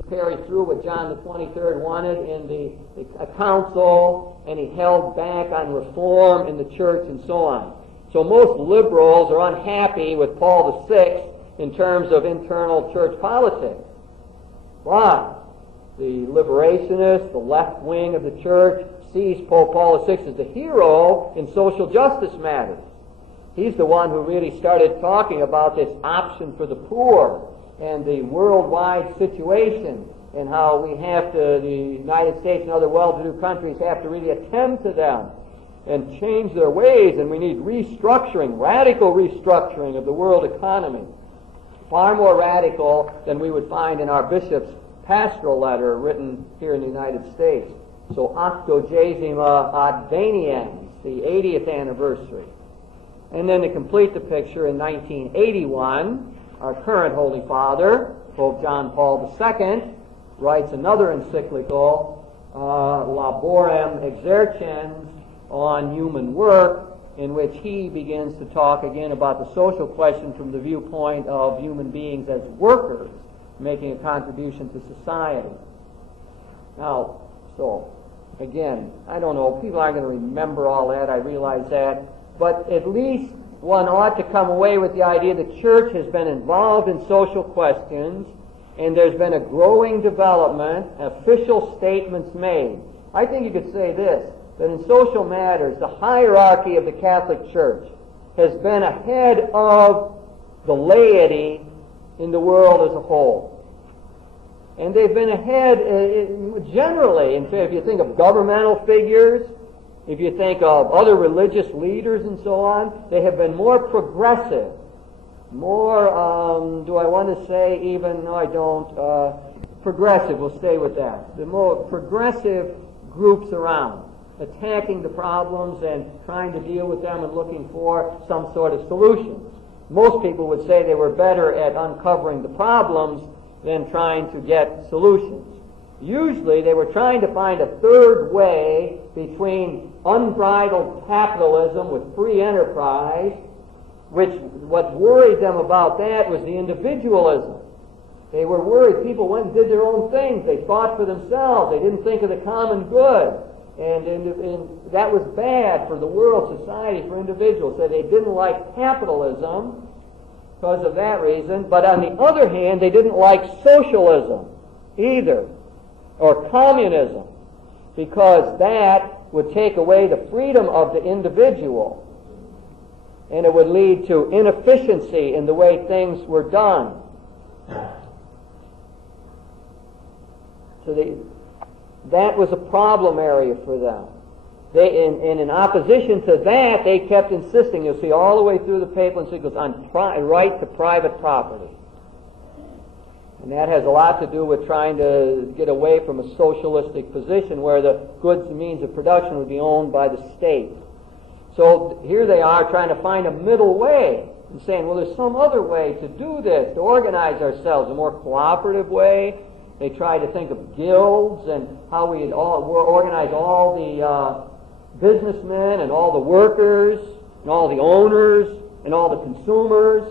carry through what John the 23rd wanted in the council, and he held back on reform in the church and so on. So most liberals are unhappy with Paul VI in terms of internal church politics. But the liberationists, the left wing of the church, sees Pope Paul VI as the hero in social justice matters. He's the one who really started talking about this option for the poor and the worldwide situation, and how we have to, the United States and other well-to-do countries have to really attend to them and change their ways, and we need restructuring, radical restructuring of the world economy. Far more radical than we would find in our bishop's pastoral letter written here in the United States. So Octogesima Adveniens, the 80th anniversary. And then to complete the picture, in 1981, our current Holy Father, Pope John Paul II, writes another encyclical, Laborem Exercens, on human work, in which he begins to talk again about the social question from the viewpoint of human beings as workers, making a contribution to society. Now, so, again, I don't know, people aren't going to remember all that, I realize that, but at least one ought to come away with the idea the church has been involved in social questions, and there's been a growing development, official statements made. I think you could say this, that in social matters, the hierarchy of the Catholic Church has been ahead of the laity in the world as a whole. And they've been ahead generally, if you think of governmental figures, if you think of other religious leaders and so on, they have been more progressive, more, do I want to say even, no I don't, progressive, we'll stay with that. The more progressive groups around, attacking the problems and trying to deal with them and looking for some sort of solutions. Most people would say they were better at uncovering the problems than trying to get solutions. Usually they were trying to find a third way between unbridled capitalism with free enterprise, which what worried them about that was the individualism. They were worried people went and did their own things. They fought for themselves. They didn't think of the common good. And that was bad for the world, society, for individuals. So they didn't like capitalism. because of that reason. But on the other hand, they didn't like socialism either, or communism, because that would take away the freedom of the individual, and it would lead to inefficiency in the way things were done. So that was a problem area for them. And in opposition to that, they kept insisting, you'll see all the way through the papal encyclicals, on right to private property. And that has a lot to do with trying to get away from a socialistic position where the goods and means of production would be owned by the state. So here they are trying to find a middle way and saying, well, there's some other way to do this, to organize ourselves, a more cooperative way. They tried to think of guilds and how we'd organize all the businessmen and all the workers and all the owners and all the consumers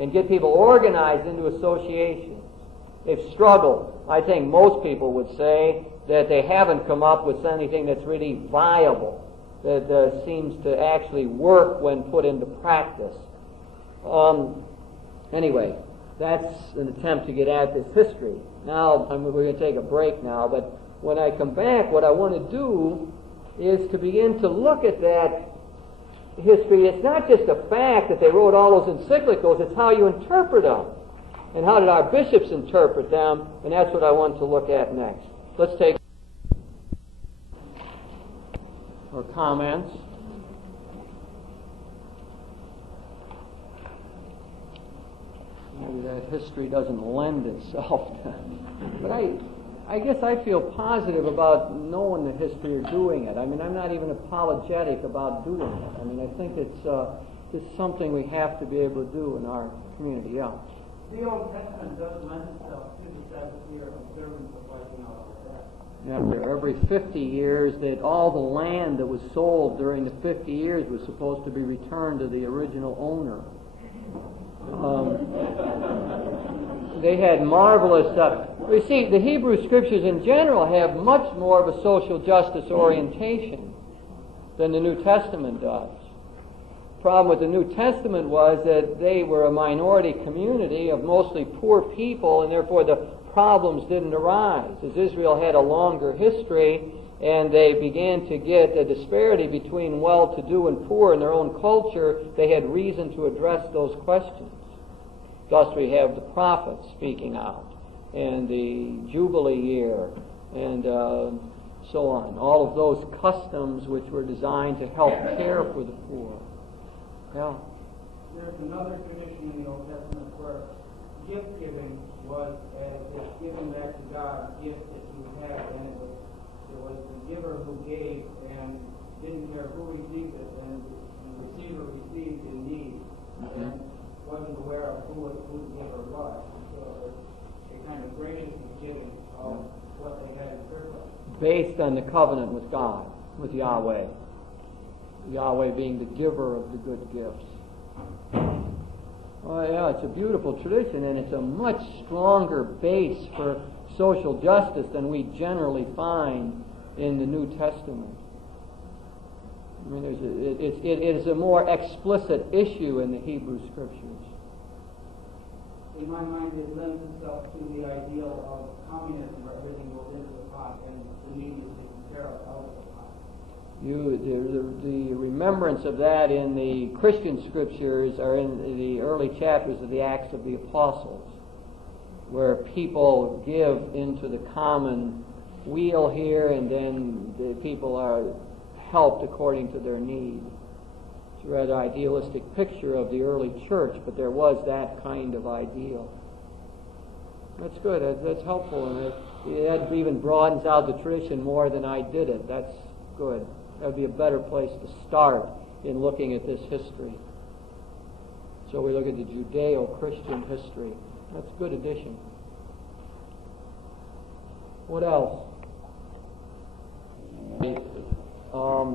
and get people organized into associations. They've struggled. I think most people would say that they haven't come up with anything that's really viable, that seems to actually work when put into practice. Anyway, that's an attempt to get at this history. Now, we're going to take a break now, but when I come back, what I want to do is to begin to look at that history. It's not just a fact that they wrote all those encyclicals, it's how you interpret them. And how did our bishops interpret them? And that's what I want to look at next. Let's take or comments. Maybe that history doesn't lend itself to it. But I guess I feel positive about knowing the history or doing it. I mean, I'm not even apologetic about doing it. I mean, I think it's something we have to be able to do in our community. Yeah. The Old Testament does lend itself to the Sabbath-year observance of wiping out all that. After every 50 years, that all the land that was sold during the 50 years was supposed to be returned to the original owner. They had marvelous stuff. You see, the Hebrew Scriptures in general have much more of a social justice orientation than the New Testament does. The problem with the New Testament was that they were a minority community of mostly poor people, and therefore the problems didn't arise. As Israel had a longer history, and they began to get a disparity between well-to-do and poor in their own culture, they had reason to address those questions. Thus we have the prophets speaking out, and the Jubilee year, and so on. All of those customs which were designed to help care for the poor. Yeah. There's another tradition in the Old Testament where gift giving was as if giving back to God gifts that you had, and it was the giver who gave and didn't care who received it, and the receiver received in need, and wasn't aware of who the giver was. So they kind of graciously giving of what they had in surplus. Based on the covenant with God, with Yahweh. Yahweh being the giver of the good gifts. Well, yeah, it's a beautiful tradition, and it's a much stronger base for social justice than we generally find in the New Testament. I mean, it is a more explicit issue in the Hebrew Scriptures. In my mind, it lends itself to the ideal of communism, where everything goes into the pot and the need is taken care of out of the pot. The remembrance of that in the Christian Scriptures are in the early chapters of the Acts of the Apostles, where people give into the common weal here, and then the people are helped according to their need. It's a rather idealistic picture of the early church, but there was that kind of ideal. That's good. That's helpful, and that even broadens out the tradition more than I did it. That's good. That would be a better place to start in looking at this history. So we look at the Judeo-Christian history. That's a good addition. What else?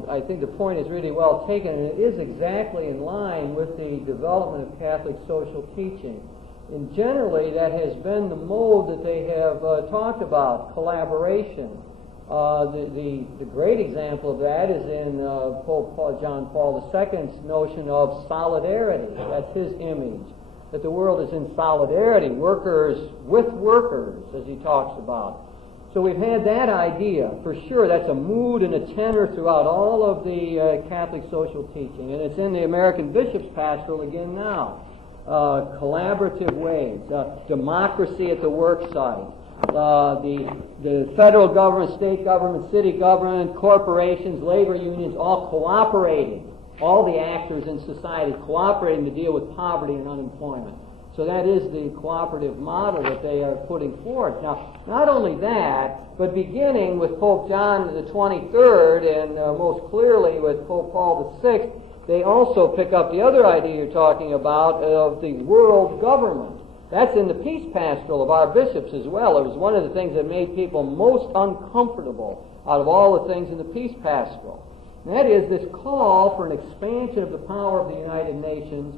I think the point is really well taken, and it is exactly in line with the development of Catholic social teaching. And generally, that has been the mode that they have talked about, collaboration. The great example of that is in Pope John Paul II's notion of solidarity. That's his image that the world is in solidarity, workers with workers, as he talks about. So we've had that idea. For sure, that's a mood and a tenor throughout all of the Catholic social teaching. And it's in the American Bishop's Pastoral again now. Collaborative ways, democracy at the work site, the federal government, state government, city government, corporations, labor unions, all cooperating. All the actors in society cooperating to deal with poverty and unemployment. So that is the cooperative model that they are putting forth. Now, not only that, but beginning with Pope John the 23rd and most clearly with Pope Paul VI, they also pick up the other idea you're talking about of the world government. That's in the peace pastoral of our bishops as well. It was one of the things that made people most uncomfortable out of all the things in the peace pastoral. And that is this call for an expansion of the power of the United Nations,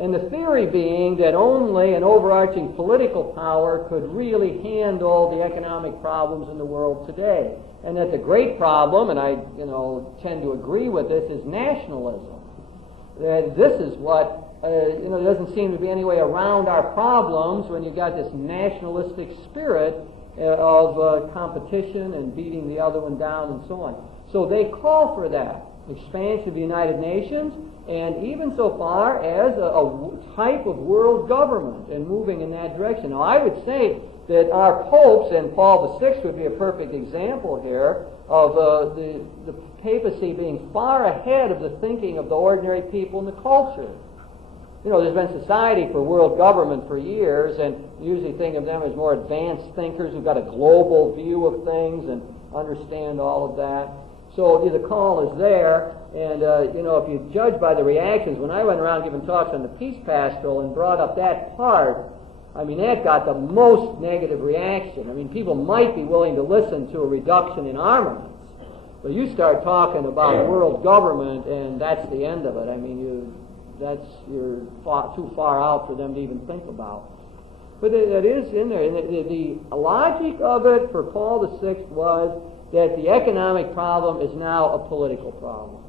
and the theory being that only an overarching political power could really handle the economic problems in the world today. And that the great problem, and I tend to agree with this, is nationalism. That this is what, there doesn't seem to be any way around our problems when you've got this nationalistic spirit of competition and beating the other one down and so on. So they call for that expansion of the United Nations, and even so far as a type of world government and moving in that direction. Now, I would say that our popes, and Paul VI would be a perfect example here, of the papacy being far ahead of the thinking of the ordinary people in the culture. There's been Society for World Government for years, and usually think of them as more advanced thinkers who've got a global view of things and understand all of that. So the call is there, and if you judge by the reactions, when I went around giving talks on the peace pastoral and brought up that part, that got the most negative reaction. People might be willing to listen to a reduction in armaments, but you start talking about world government, and that's the end of it. You're too far out for them to even think about. But that is in there. And the logic of it for Paul VI was that the economic problem is now a political problem.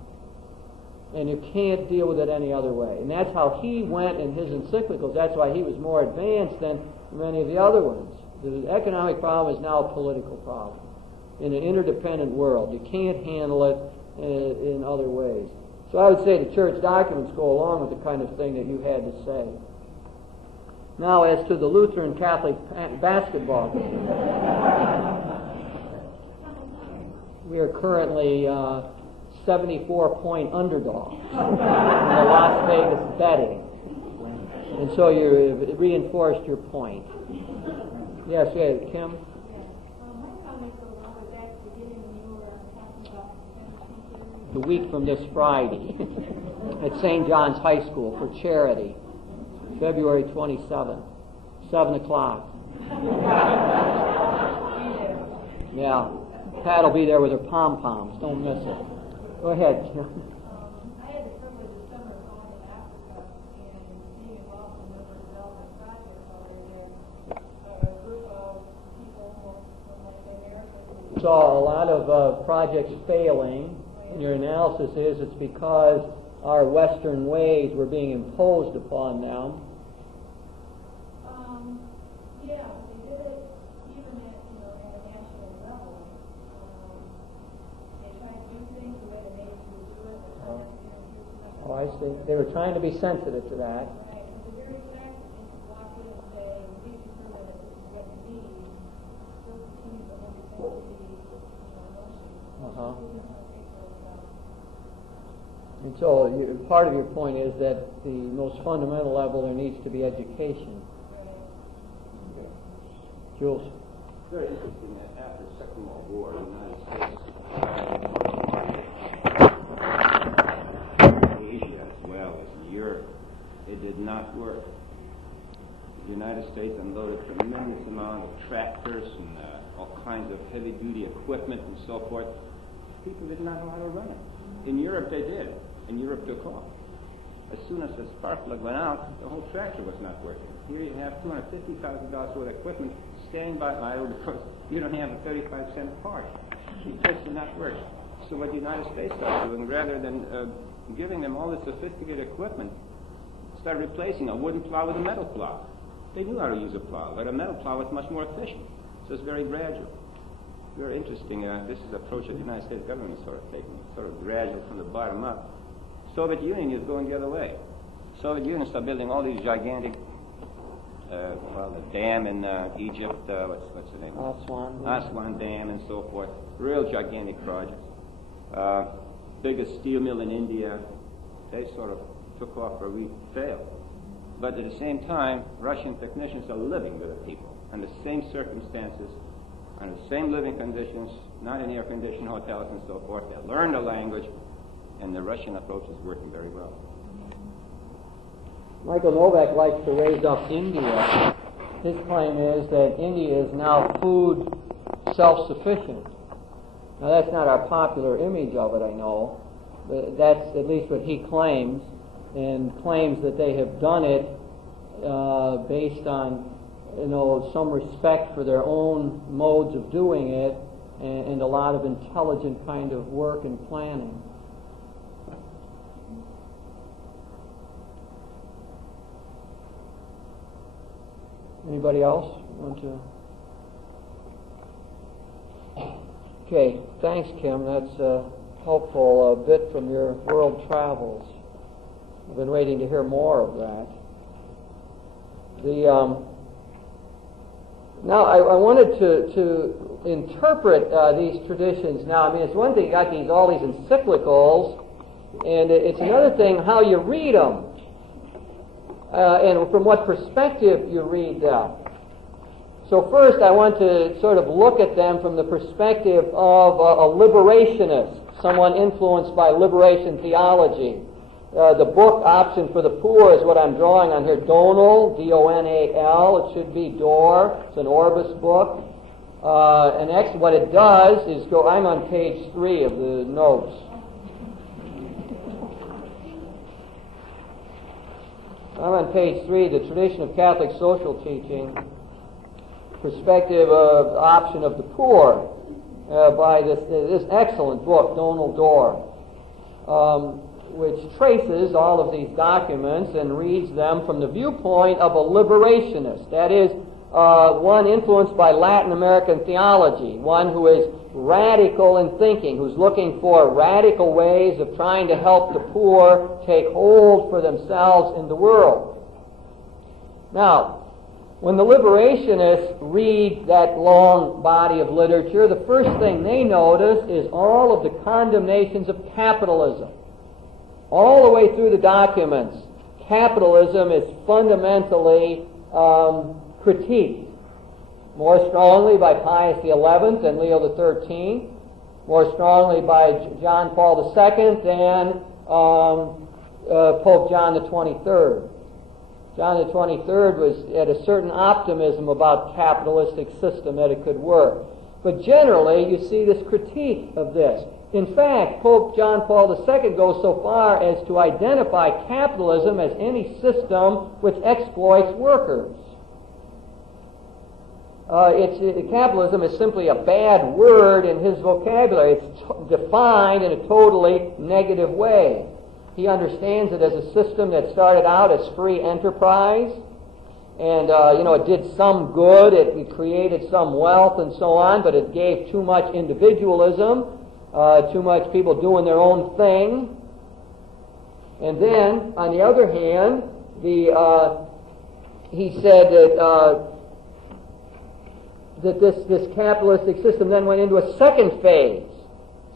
And you can't deal with it any other way. And that's how he went in his encyclicals. That's why he was more advanced than many of the other ones. The economic problem is now a political problem in an interdependent world. You can't handle it in other ways. So I would say the church documents go along with the kind of thing that you had to say. Now, as to the Lutheran Catholic basketball game, we are currently 74-point underdogs in the Las Vegas betting. And so you reinforced your point. Yes, Kim? My comment goes on with that beginning when you were talking about The week from this Friday at St. John's High School for charity, February 27th, 7 o'clock. Yeah. Pat will be there with her pom-poms. Don't miss it. Go ahead, Kim. I had the privilege of summer going to Africa and being involved in a number of development projects while they were there. A group of people from America. Saw a lot of projects failing. And your analysis is it's because our Western ways were being imposed upon them. Yeah, they did it even at a national level. They tried to do things the way the natives would do it. Oh, I see. They were trying to be sensitive to that. Right. The very fact that you could walk in and say, we determine that this is what you need, still continues to hold the sensitivity notion. And so part of your point is that the most fundamental level there needs to be education. Jules? Very interesting that after the Second World War, the United States, Asia as well as Europe, it did not work. The United States unloaded a tremendous amount of tractors and all kinds of heavy-duty equipment and so forth. People did not know how to run it. In Europe, they did. And Europe took off. As soon as the spark plug went out, the whole tractor was not working. Here you have $250,000 worth of equipment standing by idle because you don't have a 35-cent part. It just did not work. So what the United States started doing, rather than giving them all this sophisticated equipment, started replacing a wooden plow with a metal plow. They knew how to use a plow, but a metal plow was much more efficient. So it's very gradual. Very interesting. This is the approach that the United States government is sort of taking, sort of gradual from the bottom up. Soviet Union is going the other way. Soviet Union started building all these gigantic, the dam in Egypt, what's the name? Aswan Dam and so forth. Real gigantic projects. Biggest steel mill in India. They sort of took off where we failed. But at the same time, Russian technicians are living with the people under the same circumstances, under the same living conditions, not in air-conditioned hotels and so forth. They learn the language, and the Russian approach is working very well. Michael Novak likes to raise up India. His claim is that India is now food self-sufficient. Now, that's not our popular image of it, I know, but that's at least what he claims, and claims that they have done it based on, some respect for their own modes of doing it, and a lot of intelligent kind of work and planning. Anybody else want to? Okay, thanks, Kim. That's helpful. A bit from your world travels. I've been waiting to hear more of that. Now, I wanted to interpret these traditions. Now, I mean, it's one thing you got all these encyclicals, and it's another thing how you read them, and from what perspective you read them. So first, I want to sort of look at them from the perspective of a liberationist, someone influenced by liberation theology. The book option for the poor is what I'm drawing on here, Donal, D-O-N-A-L. It should be Door. It's an Orbis book. And next, what it does is go, I'm on page 3 of the notes. I'm on page 3, the tradition of Catholic social teaching, perspective of option of the poor, by this excellent book, Donal Door, which traces all of these documents and reads them from the viewpoint of a liberationist. That is, one influenced by Latin American theology, one who is radical in thinking, who's looking for radical ways of trying to help the poor take hold for themselves in the world. Now, when the liberationists read that long body of literature, the first thing they notice is all of the condemnations of capitalism. All the way through the documents, capitalism is fundamentally critiqued. More strongly by Pius XI and Leo XIII, more strongly by John Paul II and Pope John XXIII. John XXIII had a certain optimism about capitalistic system that it could work. But generally, you see this critique of this. In fact, Pope John Paul II goes so far as to identify capitalism as any system which exploits workers. Capitalism is simply a bad word in his vocabulary. It's defined in a totally negative way. He understands it as a system that started out as free enterprise, and it did some good, it created some wealth and so on, but it gave too much individualism, too much people doing their own thing. And then, on the other hand, he said that this capitalistic system then went into a second phase.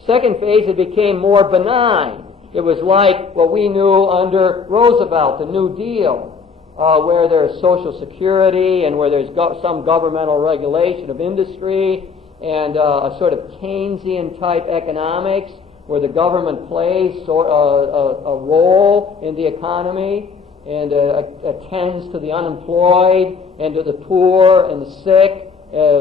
Second phase, it became more benign. It was like what we knew under Roosevelt, the New Deal, where there's Social Security and where there's some governmental regulation of industry and a sort of Keynesian-type economics where the government plays a role in the economy and attends to the unemployed and to the poor and the sick,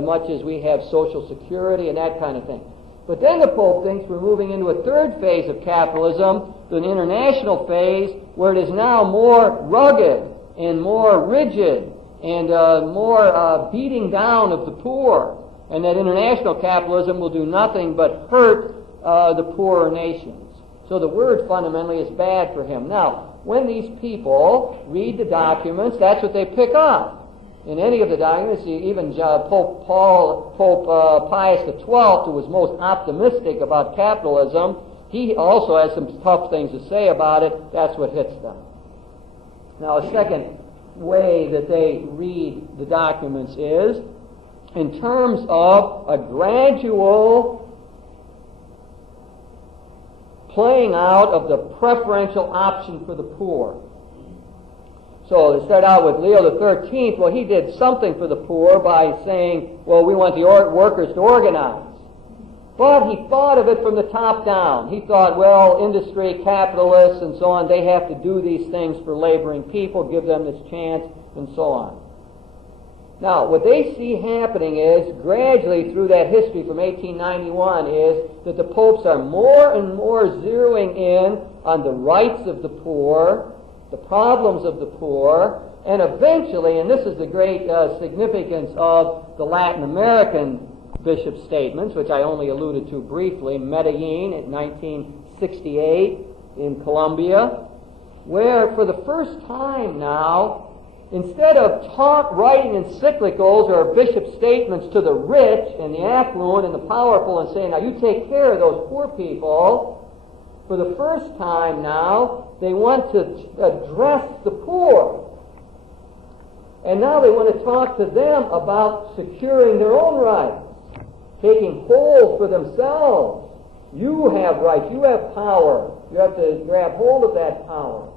much as we have Social Security and that kind of thing. But then the Pope thinks we're moving into a third phase of capitalism, an international phase, where it is now more rugged and more rigid and more beating down of the poor. And that international capitalism will do nothing but hurt the poorer nations. So the Word fundamentally is bad for him. Now, when these people read the documents, that's what they pick up. In any of the documents, even Pope Pius XII, who was most optimistic about capitalism, he also has some tough things to say about it. That's what hits them. Now, a second way that they read the documents is in terms of a gradual playing out of the preferential option for the poor. So they start out with Leo the 13th. Well, he did something for the poor by saying, well, we want the workers to organize. But he thought of it from the top down. He thought, well, industry, capitalists, and so on, they have to do these things for laboring people, give them this chance, and so on. Now, what they see happening is, gradually through that history from 1891, is that the popes are more and more zeroing in on the rights of the poor, the problems of the poor, and eventually, and this is the great significance of the Latin American bishop statements, which I only alluded to briefly, Medellin in 1968 in Colombia, where for the first time now, instead of writing encyclicals or bishop statements to the rich and the affluent and the powerful and saying, now you take care of those poor people, for the first time now, they want to address the poor. And now they want to talk to them about securing their own rights, taking hold for themselves. You have rights, you have power. You have to grab hold of that power.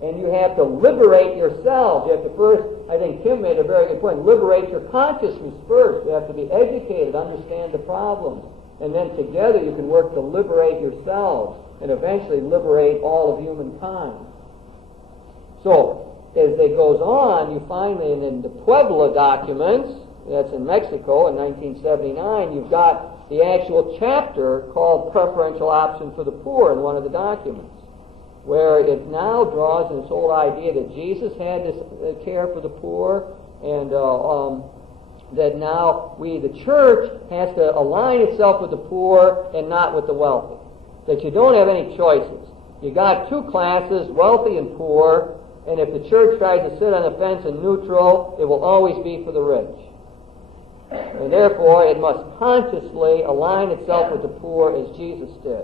And you have to liberate yourselves. You have to first, I think Kim made a very good point, liberate your consciousness first. You have to be educated, understand the problems. And then together you can work to liberate yourselves and eventually liberate all of humankind. So, as it goes on, you finally, in the Puebla documents, that's in Mexico in 1979, you've got the actual chapter called Preferential Option for the Poor in one of the documents, where it now draws on this old idea that Jesus had this care for the poor, and that now the church has to align itself with the poor and not with the wealthy. That you don't have any choices. You got two classes, wealthy and poor, and if the church tries to sit on the fence and neutral, it will always be for the rich. And therefore, it must consciously align itself with the poor as Jesus did.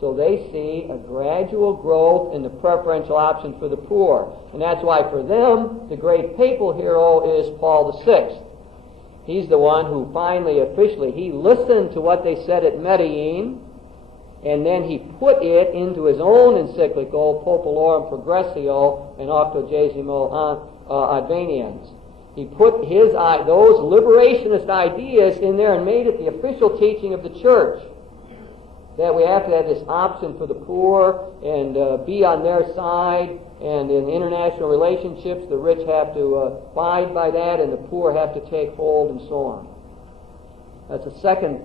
So they see a gradual growth in the preferential option for the poor. And that's why for them, the great papal hero is Paul VI. He's the one who finally, officially, he listened to what they said at Medellin, and then he put it into his own encyclical, Populorum Progressio and Octogesimo Adveniens. He put those liberationist ideas in there and made it the official teaching of the church. That we have to have this option for the poor and be on their side, and in international relationships the rich have to abide by that and the poor have to take hold, and so on. That's a second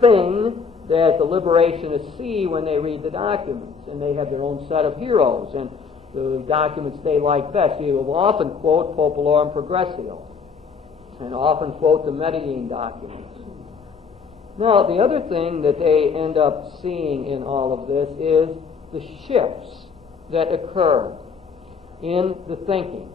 thing that the liberationists see when they read the documents, and they have their own set of heroes and the documents they like best. You will often quote Populorum Progressio and often quote the Medellin documents. Now, the other thing that they end up seeing in all of this is the shifts that occur in the thinking.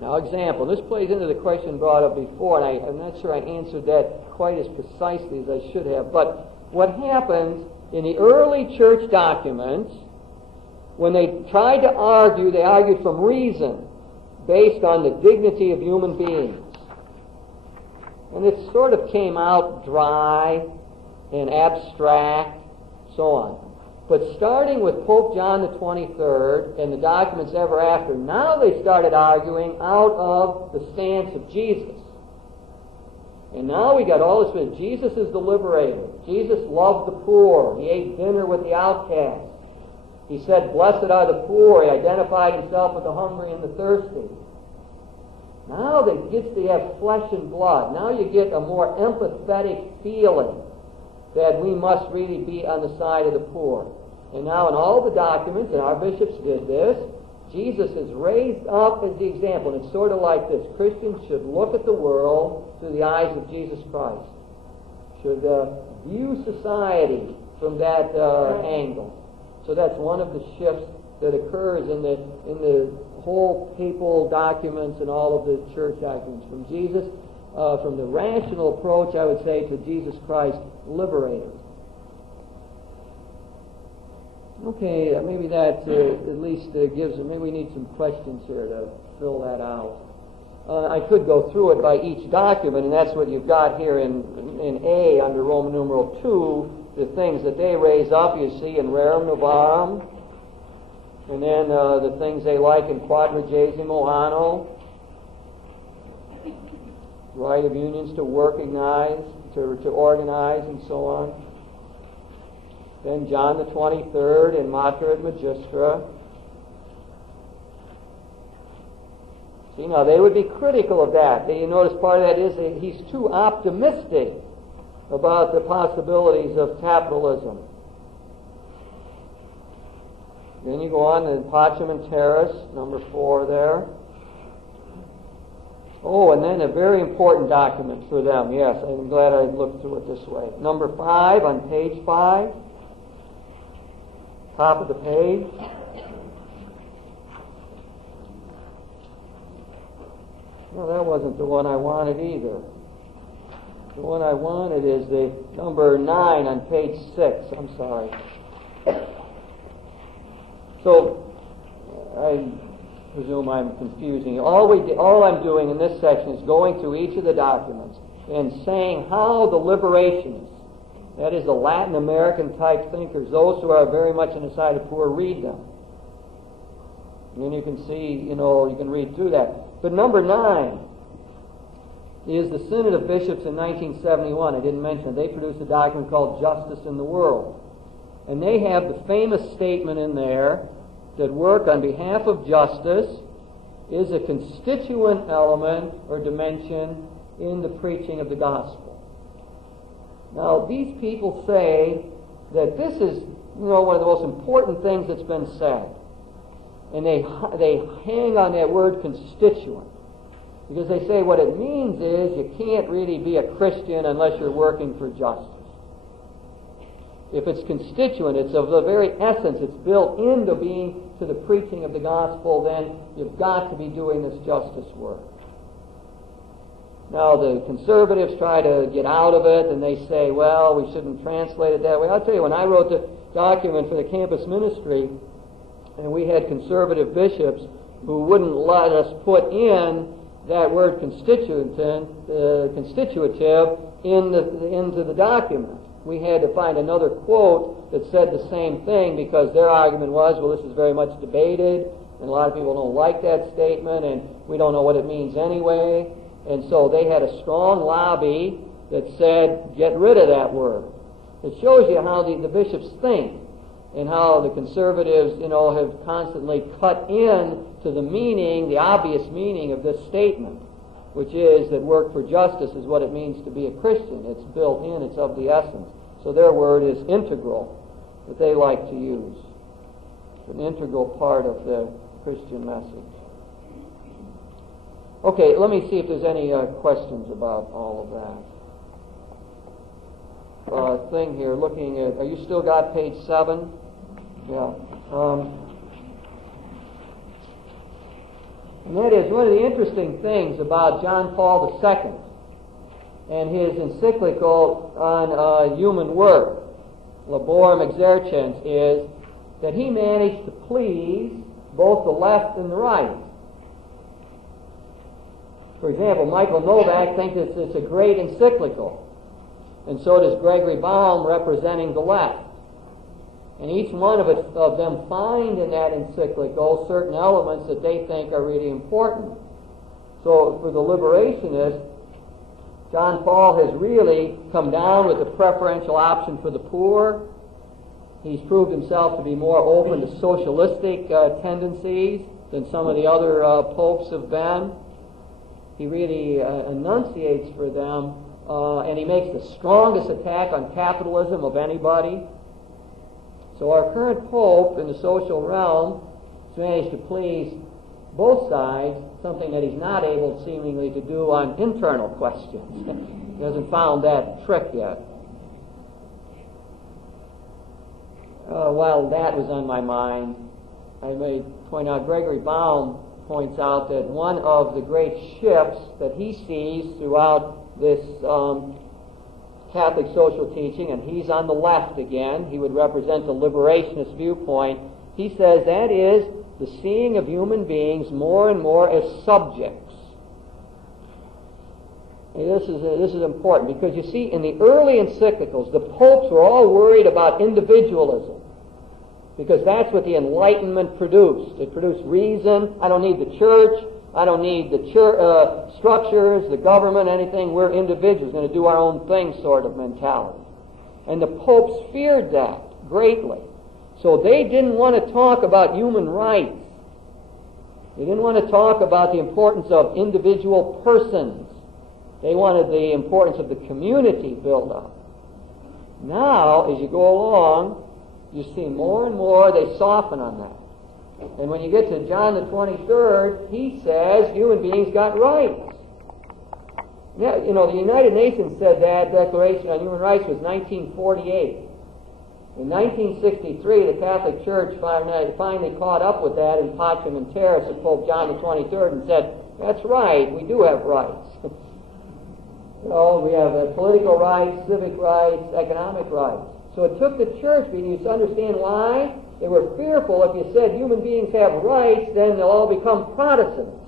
Now, example, this plays into the question brought up before, and I'm not sure I answered that quite as precisely as I should have, but what happens in the early church documents, when they tried to argue, they argued from reason, based on the dignity of human beings. And it sort of came out dry and abstract, so on. But starting with Pope John the 23rd and the documents ever after, now they started arguing out of the stance of Jesus. And now we got all this. Jesus is the liberator. Jesus loved the poor. He ate dinner with the outcast. He said, "Blessed are the poor." He identified himself with the hungry and the thirsty. Now that gets to have flesh and blood. Now you get a more empathetic feeling that we must really be on the side of the poor. And now in all the documents, and our bishops did this, Jesus is raised up as the example. And it's sort of like this. Christians should look at the world through the eyes of Jesus Christ. Should view society from that angle. So that's one of the shifts that occurs in the whole papal documents and all of the church documents. From Jesus, from the rational approach, I would say, to Jesus Christ, liberator. Okay, maybe that at least gives, maybe we need some questions here to fill that out. I could go through it by each document, and that's what you've got here in A under Roman numeral 2, the things that they raise up, you see, in Rerum Novarum, and then the things they like in Quadragesimo Anno, right of unions to organize, and so on. Then John the 23rd in Mater et Magistra. See, now they would be critical of that. You notice part of that is that he's too optimistic about the possibilities of capitalism. Then you go on to Pacem in Terris, number 4 there. Oh, and then a very important document for them. Yes, I'm glad I looked through it this way. Number 5 on page 5. Top of the page. Well, that wasn't the one I wanted either. The one I wanted is the number 9 on page 6. I'm sorry. So, I presume I'm confusing you. All I'm doing in this section is going through each of the documents and saying how the liberationists, that is the Latin American type thinkers, those who are very much on the side of poor, read them. And then you can see, you can read through that. But number 9 is the Synod of Bishops in 1971. I didn't mention it. They produced a document called Justice in the World. And they have the famous statement in there that work on behalf of justice is a constituent element or dimension in the preaching of the gospel. Now, these people say that this is, one of the most important things that's been said. And they hang on that word constituent. Because they say what it means is you can't really be a Christian unless you're working for justice. If it's constituent, it's of the very essence, it's built into being to the preaching of the gospel, then you've got to be doing this justice work. Now, the conservatives try to get out of it, and they say, well, we shouldn't translate it that way. I'll tell you, when I wrote the document for the campus ministry, and we had conservative bishops who wouldn't let us put in that word constitutive into the document. We had to find another quote that said the same thing because their argument was, well, this is very much debated, and a lot of people don't like that statement, and we don't know what it means anyway. And so they had a strong lobby that said, get rid of that word. It shows you how the bishops think and how the conservatives, have constantly cut in to the meaning, the obvious meaning of this statement, which is that work for justice is what it means to be a Christian. It's built in, it's of the essence. So their word is integral, that they like to use. It's an integral part of the Christian message. Okay, let me see if there's any questions about all of that. Thing here, looking at, are you still got page 7? Yeah. And that is one of the interesting things about John Paul II and his encyclical on human work, Laborem Exercens, is that he managed to please both the left and the right. For example, Michael Novak thinks it's a great encyclical, and so does Gregory Baum, representing the left. And each one of them find in that encyclical certain elements that they think are really important. So for the liberationists, John Paul has really come down with the preferential option for the poor. He's proved himself to be more open to socialistic tendencies than some of the other popes have been. He really enunciates for them, and he makes the strongest attack on capitalism of anybody. So our current pope in the social realm has managed to please both sides, something that he's not able seemingly to do on internal questions. He hasn't found that trick yet. while that was on my mind, I may point out Gregory Baum points out that one of the great shifts that he sees throughout this Catholic social teaching, and he's on the left again, he would represent the liberationist viewpoint. He says that is the seeing of human beings more and more as subjects. And this is important because you see, in the early encyclicals, the popes were all worried about individualism because that's what the Enlightenment produced. It produced reason. I don't need the church. I don't need the structures, the government, anything. We're individuals, going to do our own thing sort of mentality. And the popes feared that greatly. So they didn't want to talk about human rights. They didn't want to talk about the importance of individual persons. They wanted the importance of the community built up. Now, as you go along, you see more and more they soften on that. And when you get to John the 23rd, he says human beings got rights. Yeah, you know, the United Nations said that Declaration on Human Rights was 1948. In 1963, the Catholic Church finally caught up with that in Pacem in Terris of Pope John the 23rd and said, that's right, we do have rights. You know, we have political rights, civic rights, economic rights. So it took the church, but you understand why? They were fearful if you said human beings have rights, then they'll all become Protestants.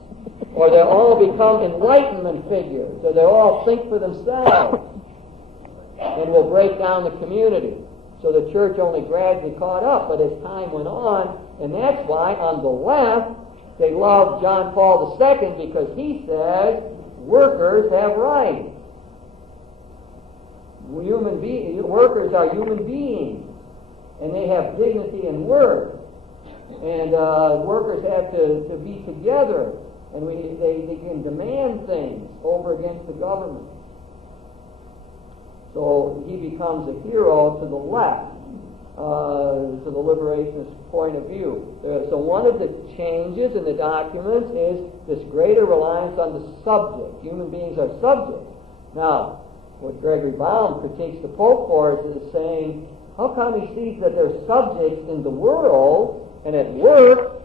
Or they'll all become Enlightenment figures. Or they'll all think for themselves. And will break down the community. So the church only gradually caught up. But as time went on, and that's why on the left, they loved John Paul II because he says workers have rights. Workers are human beings. And they have dignity and worth. And workers have to be together. And they can demand things over against the government. So he becomes a hero to the left, to the liberationist point of view. So one of the changes in the documents is this greater reliance on the subject. Human beings are subjects. Now, what Gregory Baum critiques the Pope for is saying, how come he sees that they're subjects in the world and at work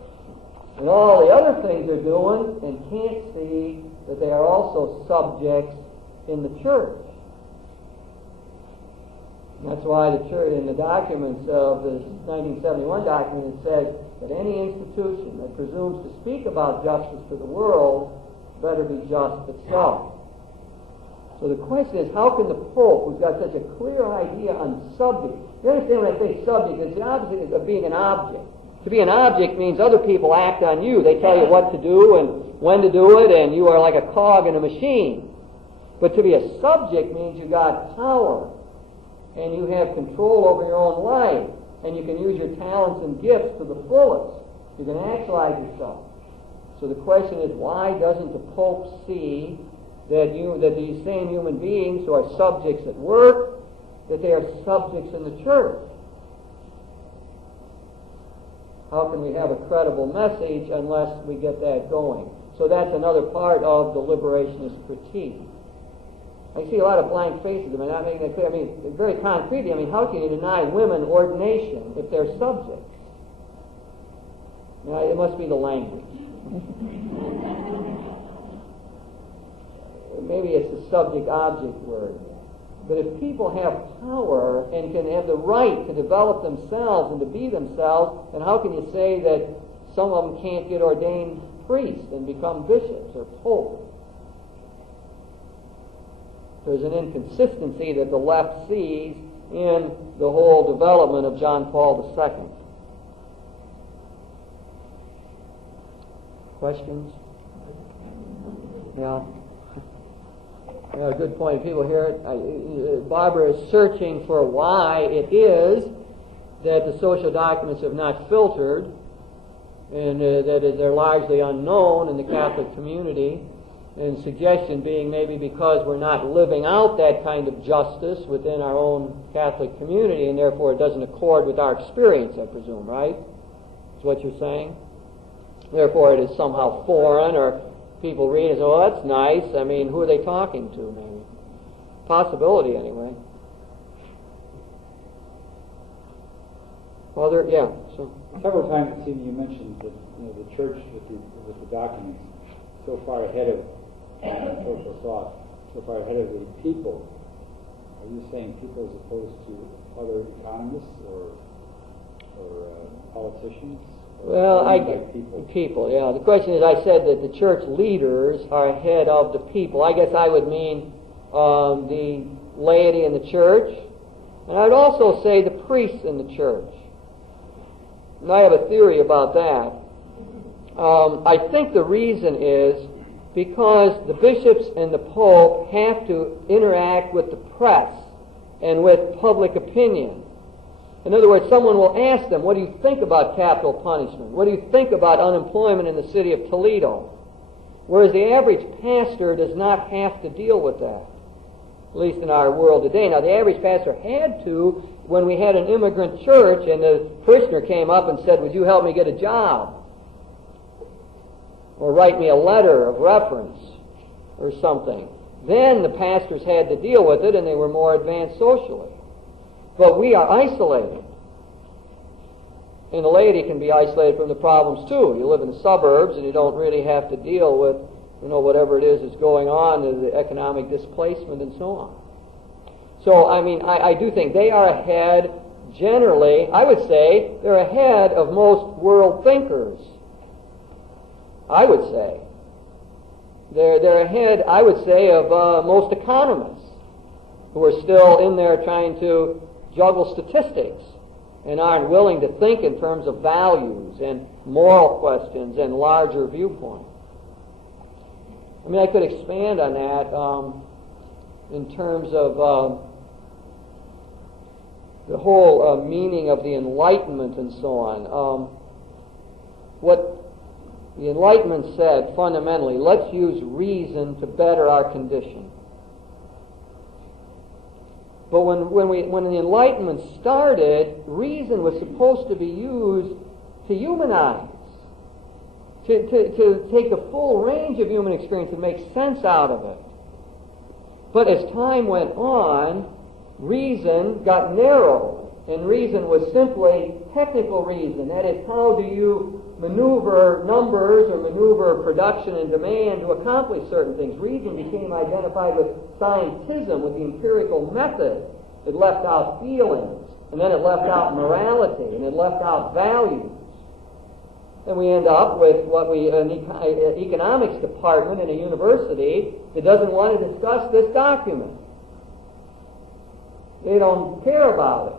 and all the other things they're doing and can't see that they are also subjects in the church? And that's why the church, in the documents of the 1971 document, it says that any institution that presumes to speak about justice to the world better be just itself. So the question is, how can the Pope, who's got such a clear idea on subject, you understand when I say subject, it's the opposite of being an object. To be an object means other people act on you. They tell you what to do and when to do it, and you are like a cog in a machine. But to be a subject means you got power, and you have control over your own life, and you can use your talents and gifts to the fullest. You can actualize yourself. So the question is, why doesn't the Pope see that these same human beings who are subjects at work, that they are subjects in the church? How can we have a credible message unless we get that going? So that's another part of the liberationist critique. I see a lot of blank faces. I'm not making that clear. I mean, very concretely, how can you deny women ordination if they're subjects? Now, it must be the language. Maybe it's the subject-object word. But if people have power and can have the right to develop themselves and to be themselves, then how can you say that some of them can't get ordained priests and become bishops or popes? There's an inconsistency that the left sees in the whole development of John Paul II. Questions? Yeah. A good point. People hear it. Barbara is searching for why it is that the social documents have not filtered, and that they're largely unknown in the Catholic community. And suggestion being maybe because we're not living out that kind of justice within our own Catholic community, and therefore it doesn't accord with our experience, I presume, right? Is what you're saying? Therefore it is somehow foreign, or people read and say, oh, that's nice. Who are they talking to, maybe? Possibility, anyway. Father, yeah. So several times it seemed you mentioned that the church with the documents so far ahead of social thought, so far ahead of the people. Are you saying people as opposed to other economists or politicians? Well, people. Yeah. The question is, I said that the church leaders are ahead of the people. I guess I would mean the laity in the church, and I would also say the priests in the church. And I have a theory about that. I think the reason is because the bishops and the pope have to interact with the press and with public opinion. In other words, someone will ask them, what do you think about capital punishment? What do you think about unemployment in the city of Toledo? Whereas the average pastor does not have to deal with that, at least in our world today. Now, the average pastor had to when we had an immigrant church and the parishioner came up and said, would you help me get a job? Or write me a letter of reference or something. Then the pastors had to deal with it and they were more advanced socially. But we are isolated. And the laity can be isolated from the problems too. You live in the suburbs and you don't really have to deal with, whatever it is that's going on, the economic displacement and so on. So, I do think they are ahead, generally, I would say, they're ahead of most world thinkers. I would say. They're ahead, I would say, of most economists who are still in there trying to juggle statistics and aren't willing to think in terms of values and moral questions and larger viewpoints. I could expand on that in terms of the whole meaning of the Enlightenment and so on. What the Enlightenment said fundamentally, let's use reason to better our condition. But when the Enlightenment started, reason was supposed to be used to humanize, to take a full range of human experience and make sense out of it. But as time went on, reason got narrowed, and reason was simply technical reason. That is, how do you maneuver numbers or maneuver production and demand to accomplish certain things. Reason became identified with scientism, with the empirical method. It left out feelings, and then it left out morality, and it left out values. And we end up with an economics department in a university that doesn't want to discuss this document. They don't care about it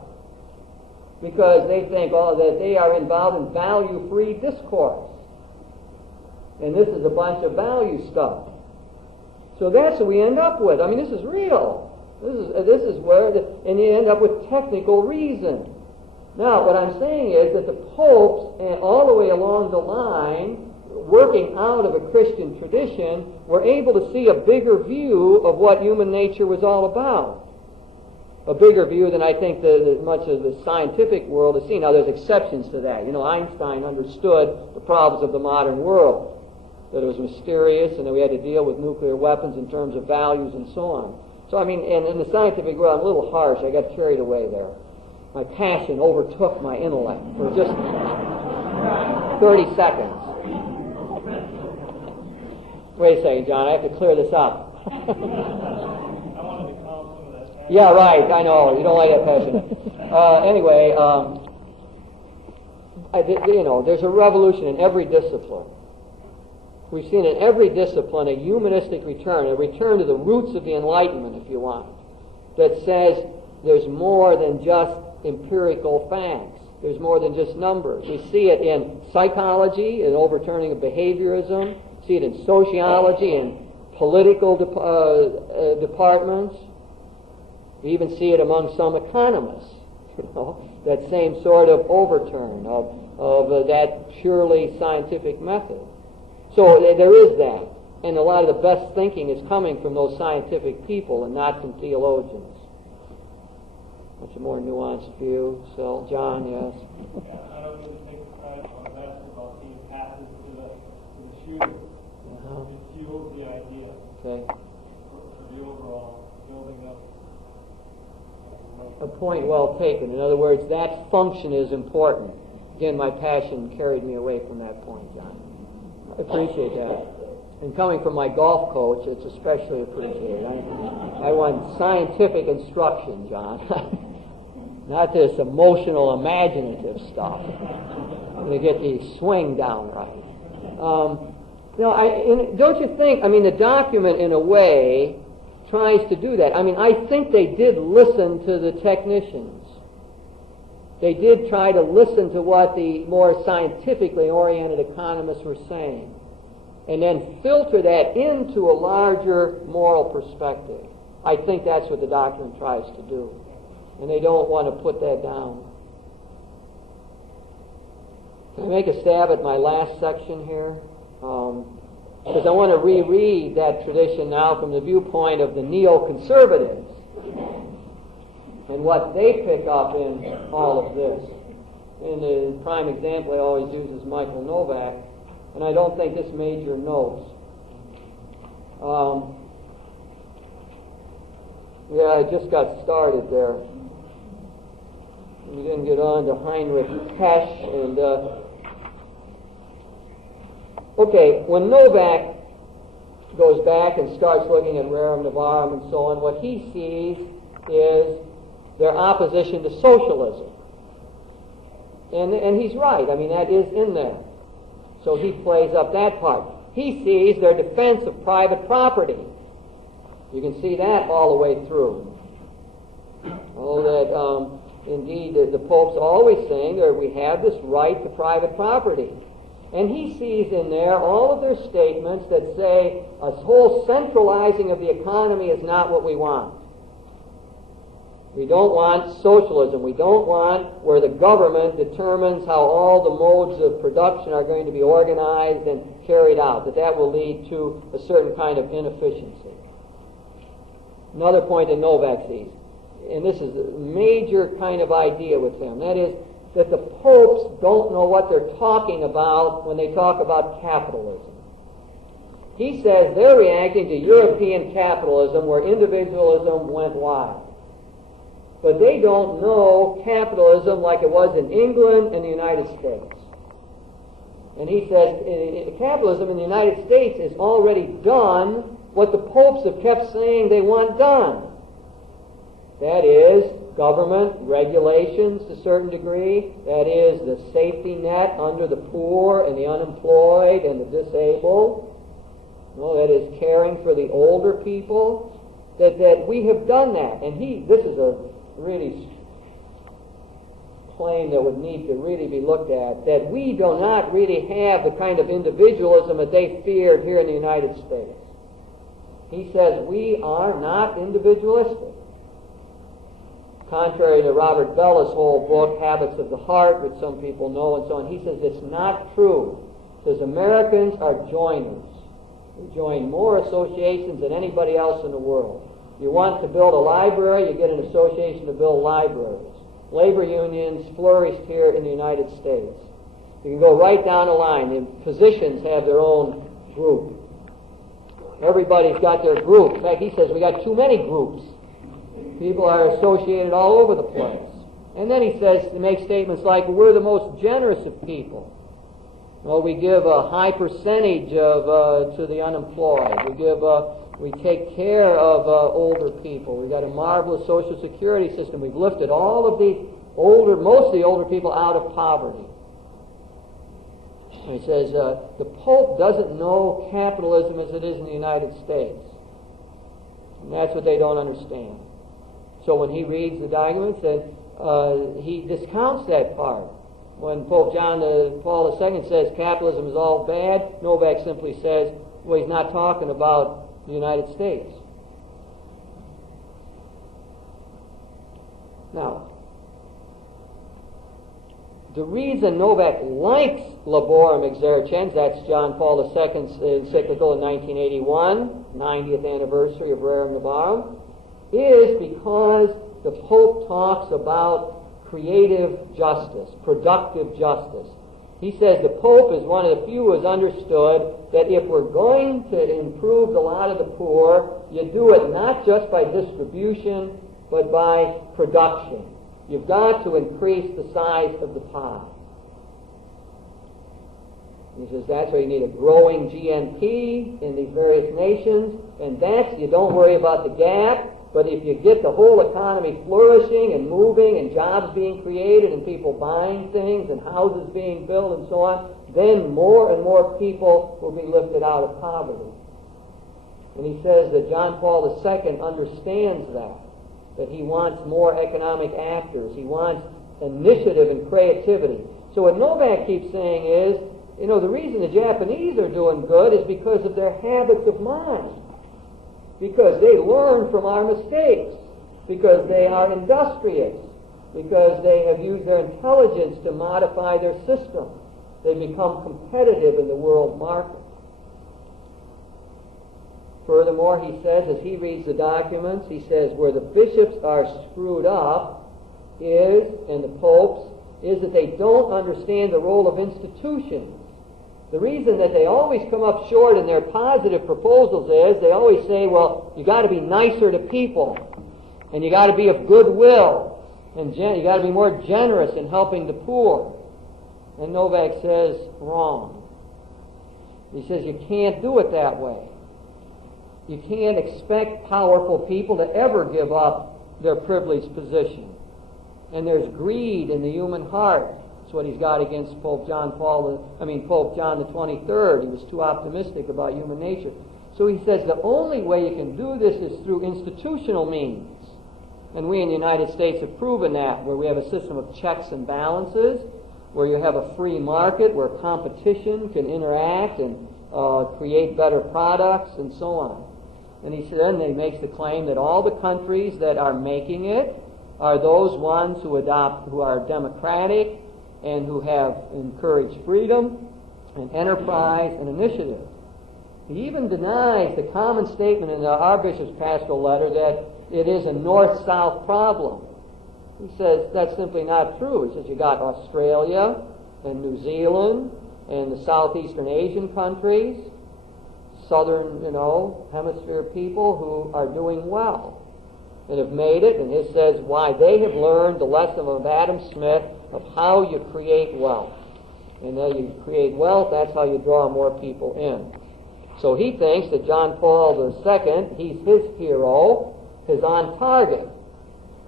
because they think that they are involved in value-free discourse. And this is a bunch of value stuff. So that's what we end up with. This is real. This is where, and you end up with technical reason. Now, what I'm saying is that the popes, all the way along the line, working out of a Christian tradition, were able to see a bigger view of what human nature was all about. A bigger view than I think much of the scientific world has seen. Now, there's exceptions to that. Einstein understood the problems of the modern world, that it was mysterious and that we had to deal with nuclear weapons in terms of values and so on. So, and in the scientific world, I'm a little harsh. I got carried away there. My passion overtook my intellect for just 30 seconds. Wait a second, John. I have to clear this up. Yeah, right. I know. You don't like that passion. Anyway, there's a revolution in every discipline. We've seen in every discipline a humanistic return, a return to the roots of the Enlightenment, if you want, that says there's more than just empirical facts. There's more than just numbers. We see it in psychology, an overturning of behaviorism. We see it in sociology and political departments. We even see it among some economists. That same sort of overturn of that purely scientific method. So there is that. And a lot of the best thinking is coming from those scientific people and not from theologians. Much more nuanced view. So, John, yes. I don't really think that's about being passive to the shooter. It fuels the idea. Okay. For the overall building up. A point well taken. In other words, that function is important. Again, my passion carried me away from that point, John. I appreciate that. And coming from my golf coach, it's especially appreciated. I want scientific instruction, John. Not this emotional, imaginative stuff. I'm going to get the swing down right. Don't you think, the document in a way tries to do that. I think they did listen to the technicians. They did try to listen to what the more scientifically oriented economists were saying, and then filter that into a larger moral perspective. I think that's what the document tries to do, and they don't want to put that down. Can I make a stab at my last section here? Because I want to reread that tradition now from the viewpoint of the neoconservatives and what they pick up in all of this. And the prime example I always use is Michael Novak, and I don't think this made your notes. I just got started there. We didn't get on to Heinrich Hesch and... Okay, when Novak goes back and starts looking at Rerum Novarum and so on, what he sees is their opposition to socialism. And he's right. That is in there. So he plays up that part. He sees their defense of private property. You can see that all the way through. Indeed, the Pope's always saying that we have this right to private property. And he sees in there all of their statements that say a whole centralizing of the economy is not what we want. We don't want socialism. We don't want where the government determines how all the modes of production are going to be organized and carried out, that will lead to a certain kind of inefficiency. Another point that Novak sees, and this is a major kind of idea with him, that is that the popes don't know what they're talking about when they talk about capitalism. He says they're reacting to European capitalism where individualism went wild. But they don't know capitalism like it was in England and the United States. And he says capitalism in the United States has already done what the popes have kept saying they want done. That is, government regulations to a certain degree. That is, the safety net under the poor and the unemployed and the disabled. That is, caring for the older people. That we have done that. And this is a really claim that would need to really be looked at, that we do not really have the kind of individualism that they feared here in the United States. He says we are not individualistic. Contrary to Robert Bella's whole book, Habits of the Heart, which some people know and so on, he says it's not true. He says Americans are joiners. We join more associations than anybody else in the world. You want to build a library, you get an association to build libraries. Labor unions flourished here in the United States. You can go right down the line. The physicians have their own group. Everybody's got their group. In fact, he says we got too many groups. People are associated all over the place. And then he says, to make statements like, we're the most generous of people. Well, we give a high percentage to the unemployed. We take care of older people. We've got a marvelous Social Security system. We've lifted all of the most of the older people out of poverty. And he says, the Pope doesn't know capitalism as it is in the United States. And that's what they don't understand. So when he reads the documents, he discounts that part. When Pope John Paul II says capitalism is all bad, Novak simply says, well, he's not talking about the United States. Now, the reason Novak likes Laborum Exercens, that's John Paul II's encyclical in 1981, 90th anniversary of Rerum Novarum, is because the Pope talks about creative justice, productive justice. He says the Pope is one of the few who has understood that if we're going to improve the lot of the poor, you do it not just by distribution, but by production. You've got to increase the size of the pie. He says that's why you need a growing GNP in these various nations, and that's, you don't worry about the gap, but if you get the whole economy flourishing and moving and jobs being created and people buying things and houses being built and so on, then more and more people will be lifted out of poverty. And he says that John Paul II understands that he wants more economic actors. He wants initiative and creativity. So what Novak keeps saying is, the reason the Japanese are doing good is because of their habits of mind. Because they learn from our mistakes. Because they are industrious. Because they have used their intelligence to modify their system. They become competitive in the world market. Furthermore, he says, as he reads the documents, he says, where the bishops are screwed up and the popes, is that they don't understand the role of institutions. The reason that they always come up short in their positive proposals is they always say, well, you got to be nicer to people, and you got to be of goodwill, and you got to be more generous in helping the poor. And Novak says, wrong. He says you can't do it that way. You can't expect powerful people to ever give up their privileged position. And there's greed in the human heart. That's what he's got against Pope John the 23rd. He was too optimistic about human nature. So he says the only way you can do this is through institutional means. And we in the United States have proven that, where we have a system of checks and balances, where you have a free market, where competition can interact and create better products and so on. And then he makes the claim that all the countries that are making it are those ones who are democratic and who have encouraged freedom and enterprise and initiative. He even denies the common statement in our bishop's pastoral letter that it is a north-south problem. He says that's simply not true. He says you got Australia and New Zealand and the Southeastern Asian countries, southern, hemisphere people who are doing well and have made it. And it says why they have learned the lesson of Adam Smith of how you create wealth. And then you create wealth, that's how you draw more people in. So he thinks that John Paul II, his hero, is on target.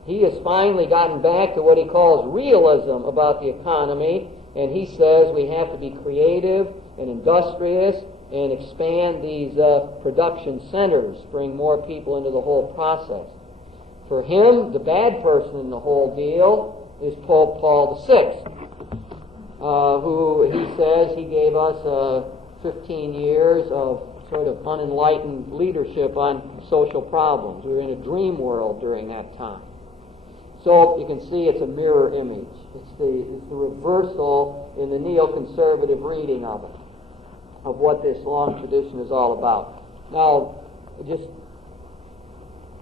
He has finally gotten back to what he calls realism about the economy, and he says we have to be creative and industrious and expand these production centers, bring more people into the whole process. For him, the bad person in the whole deal is Pope Paul VI, who he says he gave us 15 years of sort of unenlightened leadership on social problems. We were in a dream world during that time. So you can see it's a mirror image. It's the reversal in the neoconservative reading of it, of what this long tradition is all about. Now,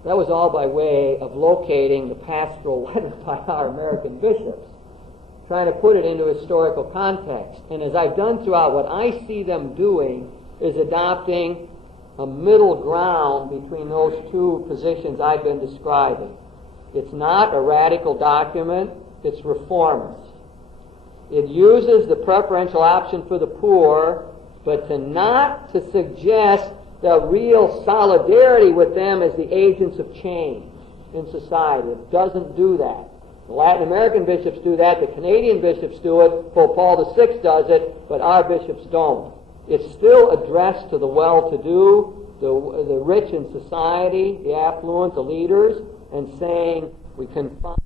that was all by way of locating the pastoral letter by our American bishops, trying to put it into historical context. And as I've done throughout, what I see them doing is adopting a middle ground between those two positions I've been describing. It's not a radical document, it's reformist. It uses the preferential option for the poor, but not to suggest the real solidarity with them as the agents of change in society. It doesn't do that. The Latin American bishops do that, the Canadian bishops do it, Pope Paul VI does it, but our bishops don't. It's still addressed to the well-to-do, the rich in society, the affluent, the leaders, and saying we can find